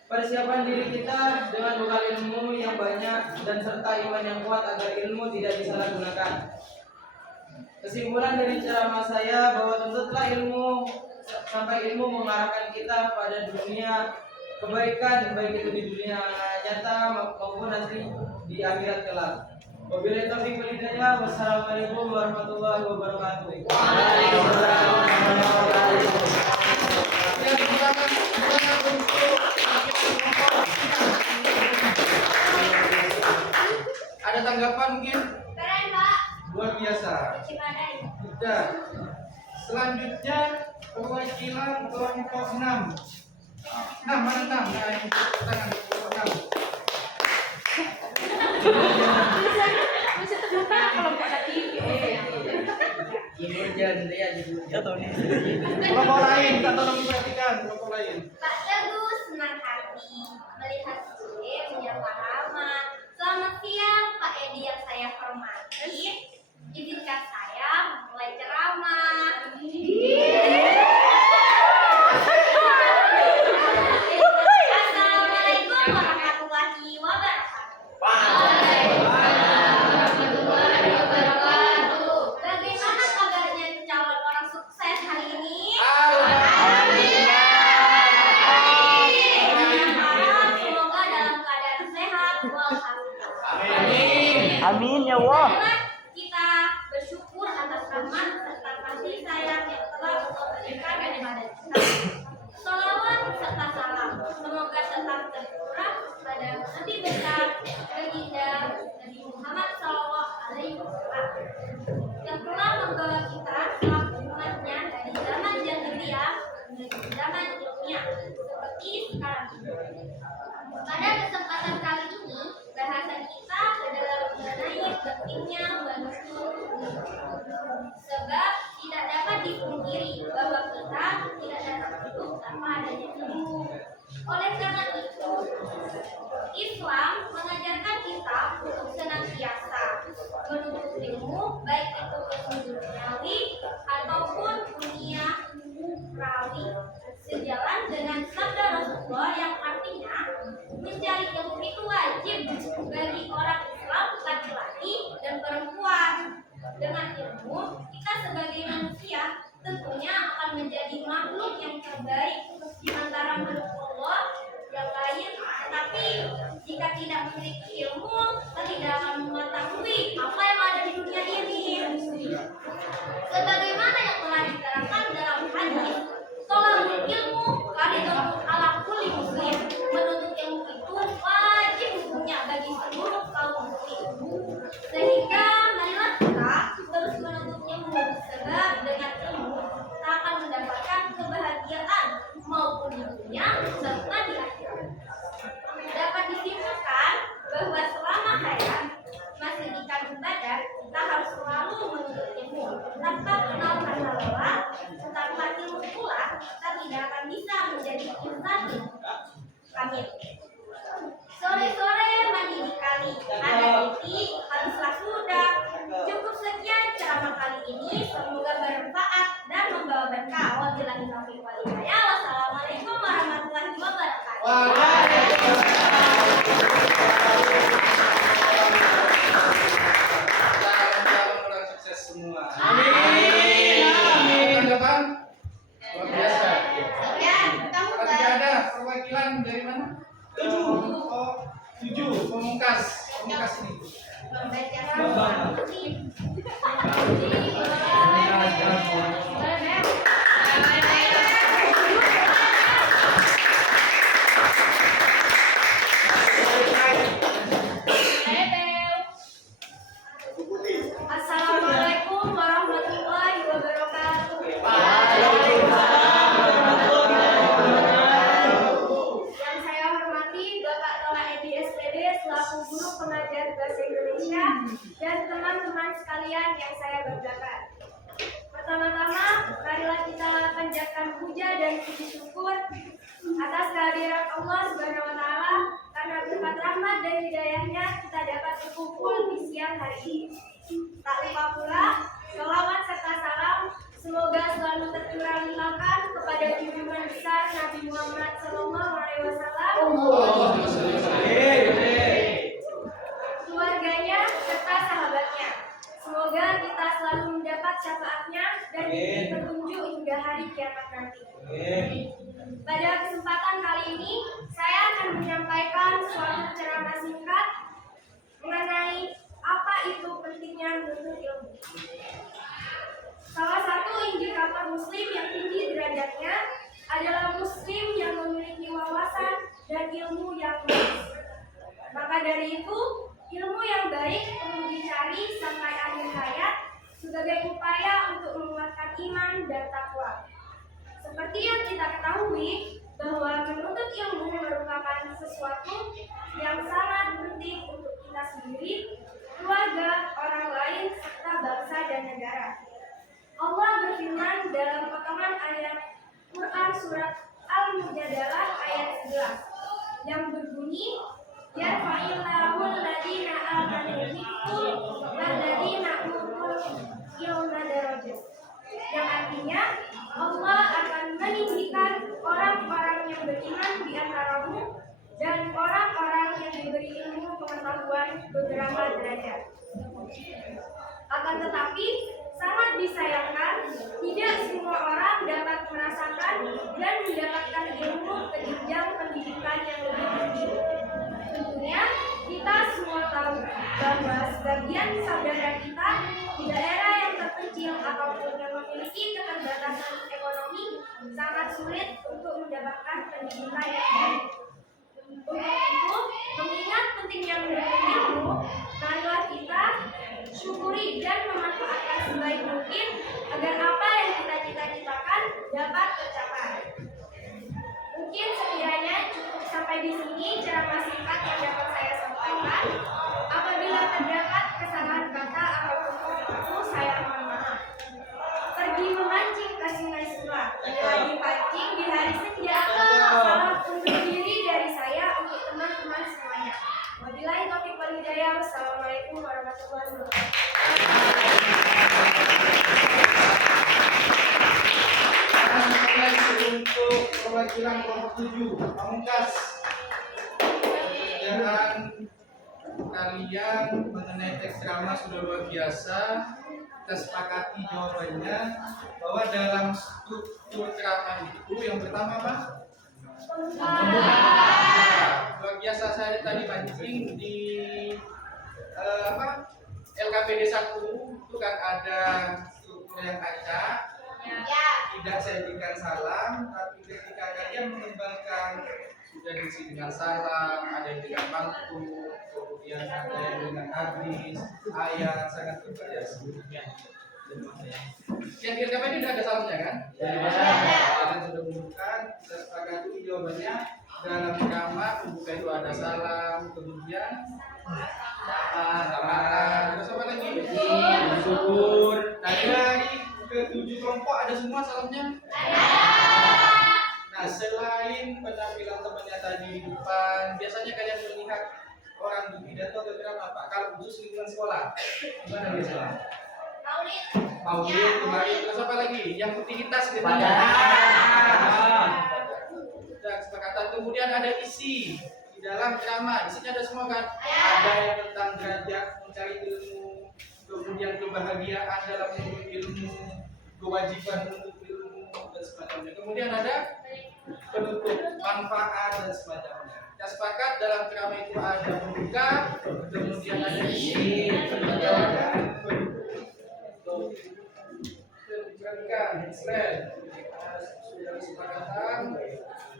Persiapan diri kita dengan bekal ilmu yang banyak dan serta iman yang kuat agar ilmu tidak disalahgunakan. Kesimpulan dari ceramah saya bahwa tuntutlah ilmu sampai ilmu mengarahkan kita pada dunia kebaikan, baik itu di dunia nyata maupun nanti di akhirat kelak. Wabillahi taufiq wal hidayah. Wassalamualaikum warahmatullahi wabarakatuh. Ada tanggapan mungkin? Keren, Pak. Luar biasa. Cipadai. Sudah. Selanjutnya perwakilan kelompok 6. 6 mana 6? Nah, ini tangan kelompok 6. Bisa terbuka kalau nggak ada TV. Kelompok lain, tak tolong diperhatikan kelompok lain. Pak Teguh senang hati melihat Sule menyapa ramah. Selamat siang Pak Edi yang saya hormati. Izinkan saya mulai ceramah. Assalamualaikum warahmatullahi wabarakatuh. Bagaimana kabarnya calon orang sukses hari ini? Harap semoga dalam keadaan sehat walafiat. Amin ya Allah. Marilah kita bersyukur atas rahmat serta kasih sayang yang telah Allah berikan kepada kita. Salawat serta salam semoga tetap tercurah pada Nabi besar baginda Nabi Muhammad SAW yang telah membawa kita selaku umatnya dari zaman jahiliyah menuju zaman ilmiah seperti sekarang ini. Pada kesempatan kali ini, bahasan kita adalah mengenai pentingnya menuntut ilmu. Sebab tidak dapat dipungkiri bahwa kita tidak dapat hidup tanpa adanya ilmu. Oleh karena itu, Islam mengajarkan kita untuk senantiasa menuntut ilmu, baik itu ilmu duniawi ataupun dunia ukhrawi, sejalan dengan sabda Rasulullah yang artinya mencari ilmu itu wajib bagi orang Islam laki-laki dan perempuan. Dengan ilmu, kita sebagai manusia tentunya akan menjadi makhluk yang terbaik di antara makhluk Allah yang lain. Tetapi jika tidak memiliki ilmu, kita tidak akan mengetahui apa yang ada di dunia ini. Sebagaimana yang telah diterangkan dalam hadis, tolabul ilmu fardhun ala kulli muslim. Menuntut ilmu itu wajib hukumnya bagi seluruh kaum muslim. Sehingga marilah kita terus menuntut ilmu, sebab dengan ilmu kita akan mendapatkan kebahagiaan maupun di dunia serta di akhirat. Dapat disimpulkan bahwa selama hayat masih di kandung badan, kita harus selalu menuntut ilmu. Tanpa kenal kata lelah, tanpa ilmu pula, kita tidak akan bisa menjadi insan kamil. Sore-sore mandi di kali, ada titik, habislah sudah. Cukup sekian ceramah kali ini, semoga bermanfaat dan membawa berkah. Wabillahi taufiq wal hidayah. Wassalamualaikum warahmatullahi wabarakatuh. Calon orang sukses semua. Amin. Tanggapan? Luar biasa. Sekian, kamu Kalau tidak ada perwakilan dari mana? 7. Oh, 7. Pemungkas. Pemungkas ini. membaca saya bacakan. Pertama-tama, marilah kita panjatkan puja dan puji syukur atas kehadiran Allah Subhanahu wa taala karena berkat rahmat dan hidayahnya kita dapat berkumpul di siang hari ini. Tak lupa pula, sholawat serta salam semoga selalu tercurah limpahkan kepada junjungan besar Nabi Muhammad SAW, keluarganya serta sahabatnya. Semoga kita selalu mendapat syafaatnya dan diberi petunjuk hingga hari kiamat nanti. Pada kesempatan kali ini, saya akan menyampaikan suatu ceramah singkat mengenai apa itu pentingnya menuntut ilmu. Salah satu indikator muslim yang tinggi derajatnya adalah muslim yang memiliki wawasan dan ilmu yang baik. Maka dari itu, ilmu yang baik perlu dicari sampai akhir hayat sebagai upaya untuk menguatkan iman dan takwa. Seperti yang kita ketahui bahwa menuntut ilmu merupakan sesuatu yang sangat penting untuk kita sendiri, keluarga, orang lain, serta bangsa dan negara. Allah berfirman dalam potongan ayat Quran surat Al-Mujadalah ayat 11 yang berbunyi, yarfa'illahu alladhina amanu minkum walladhina utul ilma darajat. Yang artinya Allah akan meninggikan orang-orang yang beriman di antaramu dan orang-orang yang diberi ilmu pengetahuan beberapa derajat. Akan tetapi sangat disayangkan tidak semua orang dapat merasakan dan mendapatkan ilmu ke jenjang pendidikan yang lebih tinggi. Tentunya kita semua tahu bahwa sebagian saudara kita di daerah yang terpencil ataupun yang memiliki keterbatasan ekonomi sangat sulit untuk mendapatkan pendidikan yang baik. Untuk itu, mengingat pentingnya menuntut ilmu, marilah kita syukuri dan memanfaatkan sebaik mungkin agar apa yang kita cita-citakan dapat tercapai. Mungkin sekiranya cukup sampai di sini ceramah singkat yang dapat saya sampaikan. Apabila terdapat kesalahan kata ataupun itu, saya mohon maaf. Pergi memancing ke sungai Sula, lagi pancing di hari senja. Salam undur diri dari saya untuk teman-teman semuanya. Wabillahi taufiq wal hidayah. Wassalamualaikum warahmatullahi wabarakatuh. Untuk perwakilan kelompok 7, Pamungkas, pekerjaan kalian mengenai teks drama sudah luar biasa. Kita sepakati jawabannya bahwa dalam struktur ceramah itu yang pertama apa? Luar biasa. Saya tadi mancing di LKPD 1 itu kan ada struktur yang acak. Tidak saya berikan salam, tapi ketika kalian mengembangkan sudah diisi dengan salam, ada yang dengan mantu, kemudian ada yang dengan hadis, ayat, sangat berbiasa. Yang di LKPD tidak ada salamnya kan? Kalian sudah menunjukkan, kita sepakati jawabannya dalam ceramah pembuka itu ada salam, kemudian terus apa lagi? Syukur. Dari ke-7 kelompok ada semua salamnya? Nah, selain penampilan temannya tadi di depan, biasanya kalian melihat orang berpidato atau ceramah apa? Kalau khusus lingkungan sekolah, gimana biasanya? Maulid, kemarin, terus apa lagi? Yang rutinitas di mana? Sudah kesepakatan. Kemudian ada isi di dalam ceramah. Di sini ada semua kan? Ada yang tentang derajat mencari ilmu, kemudian kebahagiaan dalam menuntut ilmu, kewajiban menuntut ilmu dan semacamnya. Kemudian ada penutup, manfaat dan semacamnya. Kita sepakat dalam ceramah itu ada pembuka, kemudian ada isi, ada penutup. Sudah kesepakatan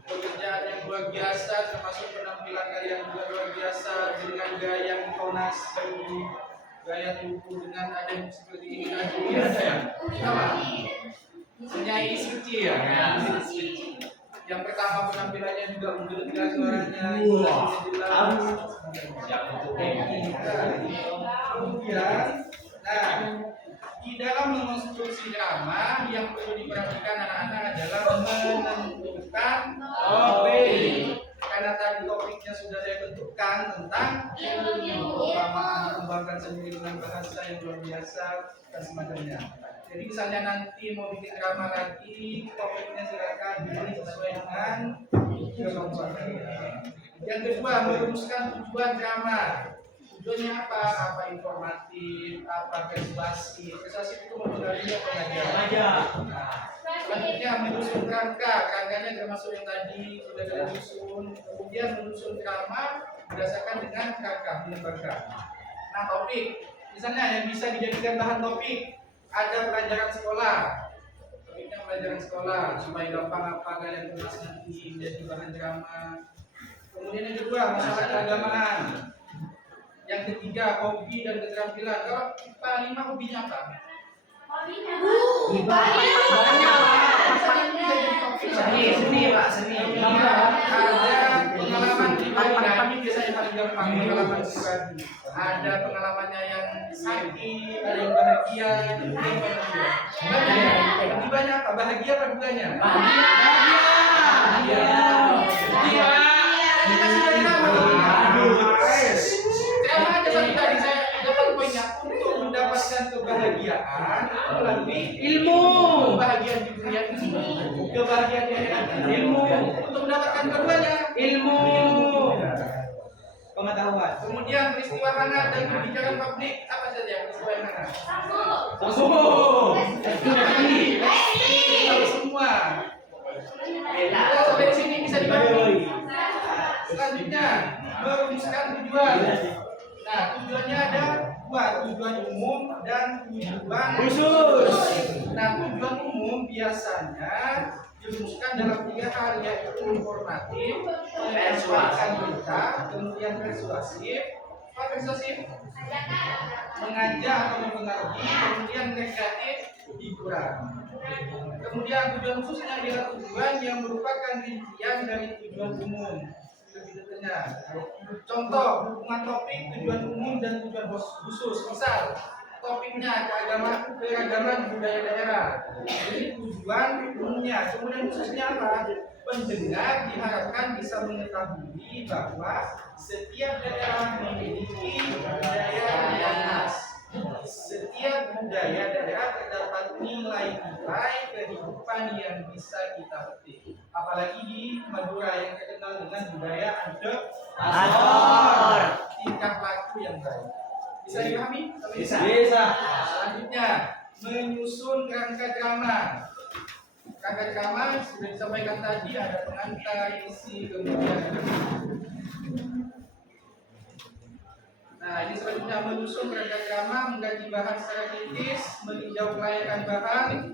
pekerjaan yang luar biasa, termasuk penampilan kalian juga luar biasa dengan gaya yang konas, gaya tubuh dengan ada yang seperti ini tadi ada ya? Apa? Penyanyi suci ya? Yang pertama penampilannya juga menggelegar suaranya, jelas. Kemudian, nah di dalam mengonstruksi drama yang perlu diperhatikan anak-anak adalah menentukan topik. Karena tadi topiknya sudah saya tentukan tentang keutamaan mengembangkan seni dengan bahasa yang luar biasa dan semacamnya. Jadi misalnya nanti mau bikin drama lagi, topiknya silakan dipilih sesuai dengan kemampuan kalian. Yang kedua, merumuskan tujuan drama. Tujuannya apa? Apa informatif, apa persuasif. Persuasif itu mempengaruhi apa saja. Selanjutnya menyusun kerangka. Kerangkanya termasuk yang tadi sudah kita susun. Kemudian menyusun drama berdasarkan dengan kerangka menembakkan. Nah, topik. Misalnya yang bisa dijadikan bahan topik ada pelajaran sekolah. Topiknya pelajaran sekolah supaya gampang apa kalian tulis nanti menjadi bahan drama. Kemudian yang kedua masalah keagamaan. Yang ketiga hobi dan keterampilan. Kalau IPA 5 hobinya apa? Seni, Pak, seni. Ada pengalaman pribadi. Nah, ini biasanya paling gampang pengalaman pribadi. Ada pengalamannya yang sakit, ada yang bahagia, ada yang bahagia. Lebih banyak apa? Bahagia apa dukanya? Bahagia. Kita sudah drama. Drama ada satu tadi saya dapat poinnya untuk mendapatkan kebahagiaan melalui ilmu. Kebahagiaan di dunia ini, kebahagiaan di akhirat ilmu. Untuk mendapatkan keduanya ilmu. Pengetahuan. Kemudian peristiwa hangat dan kebijakan publik apa saja peristiwa yang hangat? Tahu semua. Kita sampai sini bisa dibagi. Selanjutnya merumuskan tujuan. Nah, tujuannya ada dua, tujuan umum dan tujuan khusus. Nah, tujuan umum biasanya dirumuskan dalam 3 hal, yaitu informatif, menyampaikan berita, kemudian persuasif, mengajak atau mempengaruhi, kemudian negatif, hiburan. Kemudian tujuan khususnya adalah tujuan yang merupakan rincian dari tujuan umum. Contoh hubungan topik, tujuan umum dan tujuan khusus. Misal topiknya keragaman budaya daerah. Ini tujuan umumnya. Kemudian khususnya apa? Pendengar diharapkan bisa mengetahui bahwa setiap daerah memiliki budaya yang khas. Setiap budaya daerah terdapat nilai-nilai kehidupan yang bisa kita petik. Apalagi di Madura yang terkenal dengan budaya adek tingkah laku yang baik. Bisa dipahami? Bisa. Selanjutnya menyusun kerangka drama. Kerangka drama sudah disampaikan tadi, ada pengantar, isi, kemudian nah, ini selanjutnya menyusun kerangka drama, mengkaji bahan secara kritis, meninjau kelayakan bahan.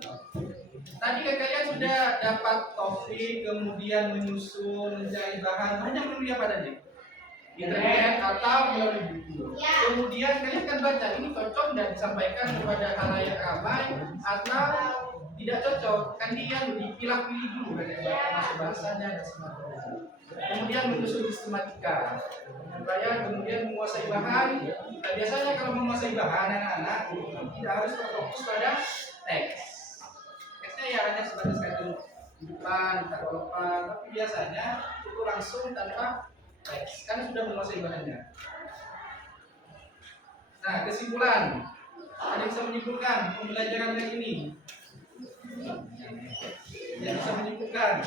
Tadi kalian sudah dapat topik, kemudian menyusun, mencari bahan, hanya melalui apa tadi? Internet atau melalui buku. Kemudian kalian akan baca ini cocok dan disampaikan kepada khalayak ramai atau tidak cocok. Kan dia dipilah-pilih dulu dari bahasanya dan semacamnya. Kemudian menyusun sistematika, supaya kemudian menguasai bahan. Nah, biasanya kalau menguasai bahan anak-anak tidak harus terfokus pada teks. Teksnya ya hanya sebatas kata depan, kata depan, tapi biasanya itu langsung tanpa teks, karena sudah menguasai bahannya. Nah, kesimpulan, ada yang bisa menyimpulkan pembelajaran yang ini? Yang bisa menyimpulkan?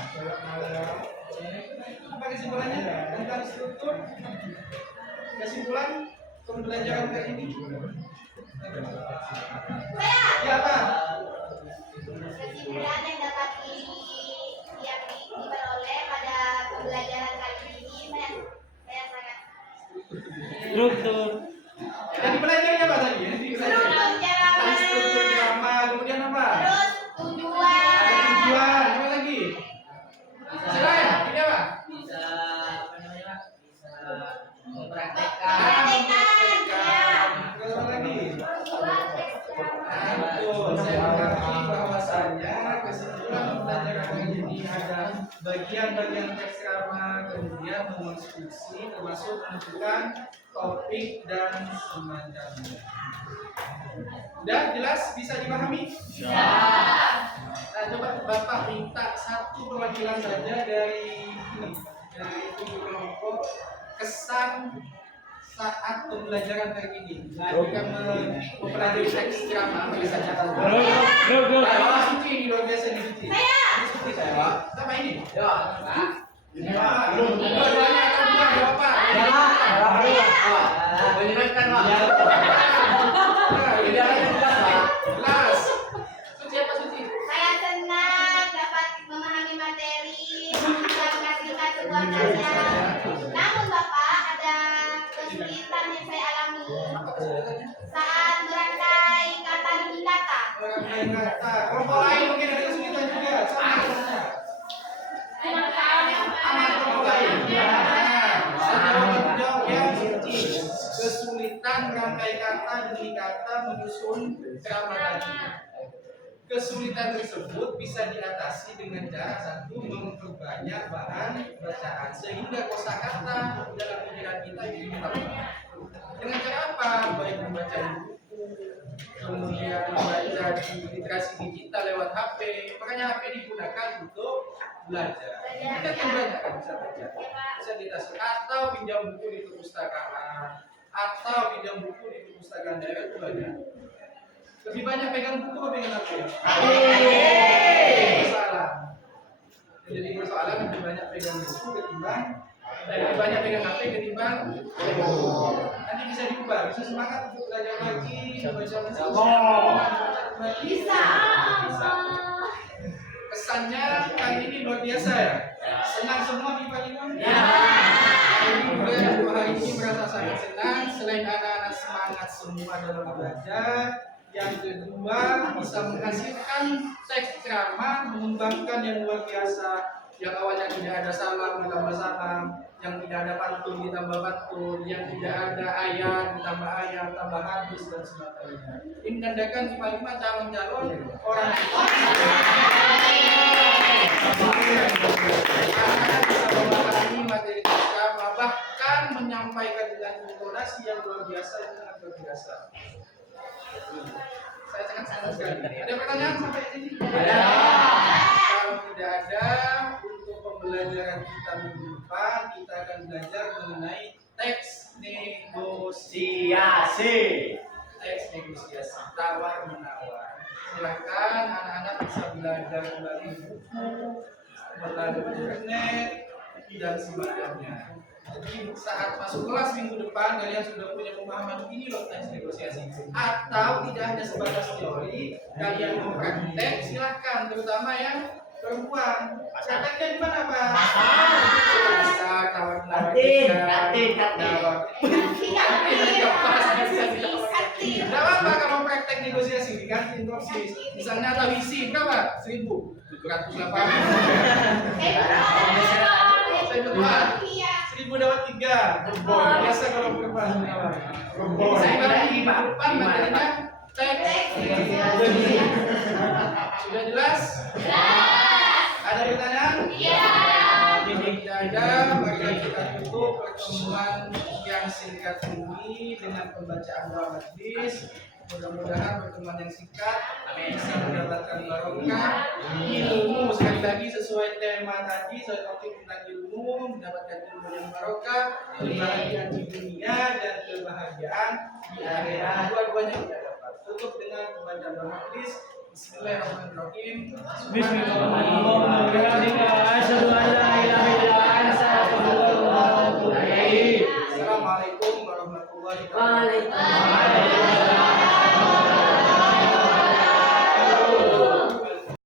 Apa kesimpulannya tentang struktur? Kesimpulan pembelajaran kali ini? Ya, apa? Kesimpulan yang dapat diperoleh pada pembelajaran kali ini saya sangat Struktur. Jadi pelajarannya apa tadi? Struktur drama, kemudian apa? Terus tujuan. Ada tujuan, apa lagi? Selain, ini apa? Bisa Mempraktekkan. Terus apa lagi? Betul, saya mengerti bahwasanya kesimpulan pembelajaran pelajaran ini ada bagian-bagian teks ceramah, kemudian mengonstruksi, termasuk menentukan topik dan semacamnya. Udah jelas, bisa dipahami? Nah, coba Bapak minta satu perwakilan saja dari ini, dari tujuh kelompok kesan saat pembelajaran hari ini. Nah, kita mempelajari teks ceramah pakai saja. Ayo, Suci ini luar biasa ini Suci. Suci saya. Sama ini. Ya. Dua-duanya atau dua Bapak? Menyenangkan, Pak. Jelas. Suci apa Suci? Saya senang dapat memahami materi dan menghasilkan sebuah karya. Namun Bapak, ada kesulitan yang saya alami Apa kesulitannya? saat merangkai kata demi kata. Merangkai kata. Kelompok lain mungkin ada kesulitan juga. Sama sebenarnya. Anak kelompok lain. Jawab ya Suci. Kesulitan merangkai kata demi kata menyusun ceramah tadi. Kesulitan tersebut bisa diatasi dengan cara satu, memperbanyak bahan bacaan sehingga kosakata dalam pikiran kita itu ditambah. Dengan cara apa? Baik membaca buku, kemudian membaca di literasi digital lewat HP. Makanya HP digunakan untuk belajar. Kita yang banyak kan bisa baca, bisa ditasi atau pinjam buku di perpustakaan, atau pinjam buku di perpustakaan daerah itu banyak. Lebih banyak pegang buku atau pegang HP? Masalah. Jadi persoalan lebih banyak pegang buku ketimbang lebih banyak pegang HP ketimbang pegang buku. Nanti bisa diubah, bisa semangat untuk belajar lagi, baca lagi. Bisa. Kesannya kali ini luar biasa ya. Senang semua di pagi ini. Ya. Hari ini merasa sangat senang. Selain anak-anak semangat semua dalam belajar, yang kedua bisa menghasilkan teks ceramah, mengembangkan yang luar biasa. Yang awalnya tidak ada salam ditambah salam, yang tidak ada pantun ditambah pantun, yang tidak ada ayat ditambah ayat, tambah hadis dan sebagainya. Ini menandakan 55 calon-calon orang anak bisa memahami materi ceramah, bahkan menyampaikan dengan intonasi yang luar biasa, yang sangat luar biasa. Saya sangat senang sekali. Ada pertanyaan sampai sini? Ada. Kalau tidak ada, untuk pembelajaran kita minggu depan kita akan belajar mengenai teks negosiasi. Teks negosiasi, tawar menawar. Silakan anak-anak bisa belajar melalui buku, melalui internet dan sebagainya. Jadi saat masuk kelas minggu depan kalian sudah punya pemahaman ini loh teks negosiasi. Atau tidak hanya sebatas teori, kalian mau praktek silahkan, terutama yang perempuan. Prakteknya di mana Pak? Bisa tawar menawar. Tidak apa kalau praktek negosiasi di kantin Toksis. Misalnya tawisi berapa? 1.708. Saya betul. 1.000 dapat 3. Biasa kalau perempuan menawar. Saya bagi Pak depan materinya teks. Sudah jelas? Ada pertanyaan? Iya. Jadi tidak ada, maka kita tutup pertemuan yang singkat ini dengan pembacaan doa majlis. Mudah-mudahan pertemuan yang singkat bisa mendapatkan barokah ilmu, sekali lagi sesuai tema tadi, sesuai topik tentang ilmu, mendapatkan ilmu yang barokah, kebahagiaan di dunia dan kebahagiaan di akhirat. Dua-duanya kita dapat. Tutup dengan pembacaan doa majlis. Bismillahirrahmanirrahim. Assalamualaikum warahmatullahi wabarakatuh.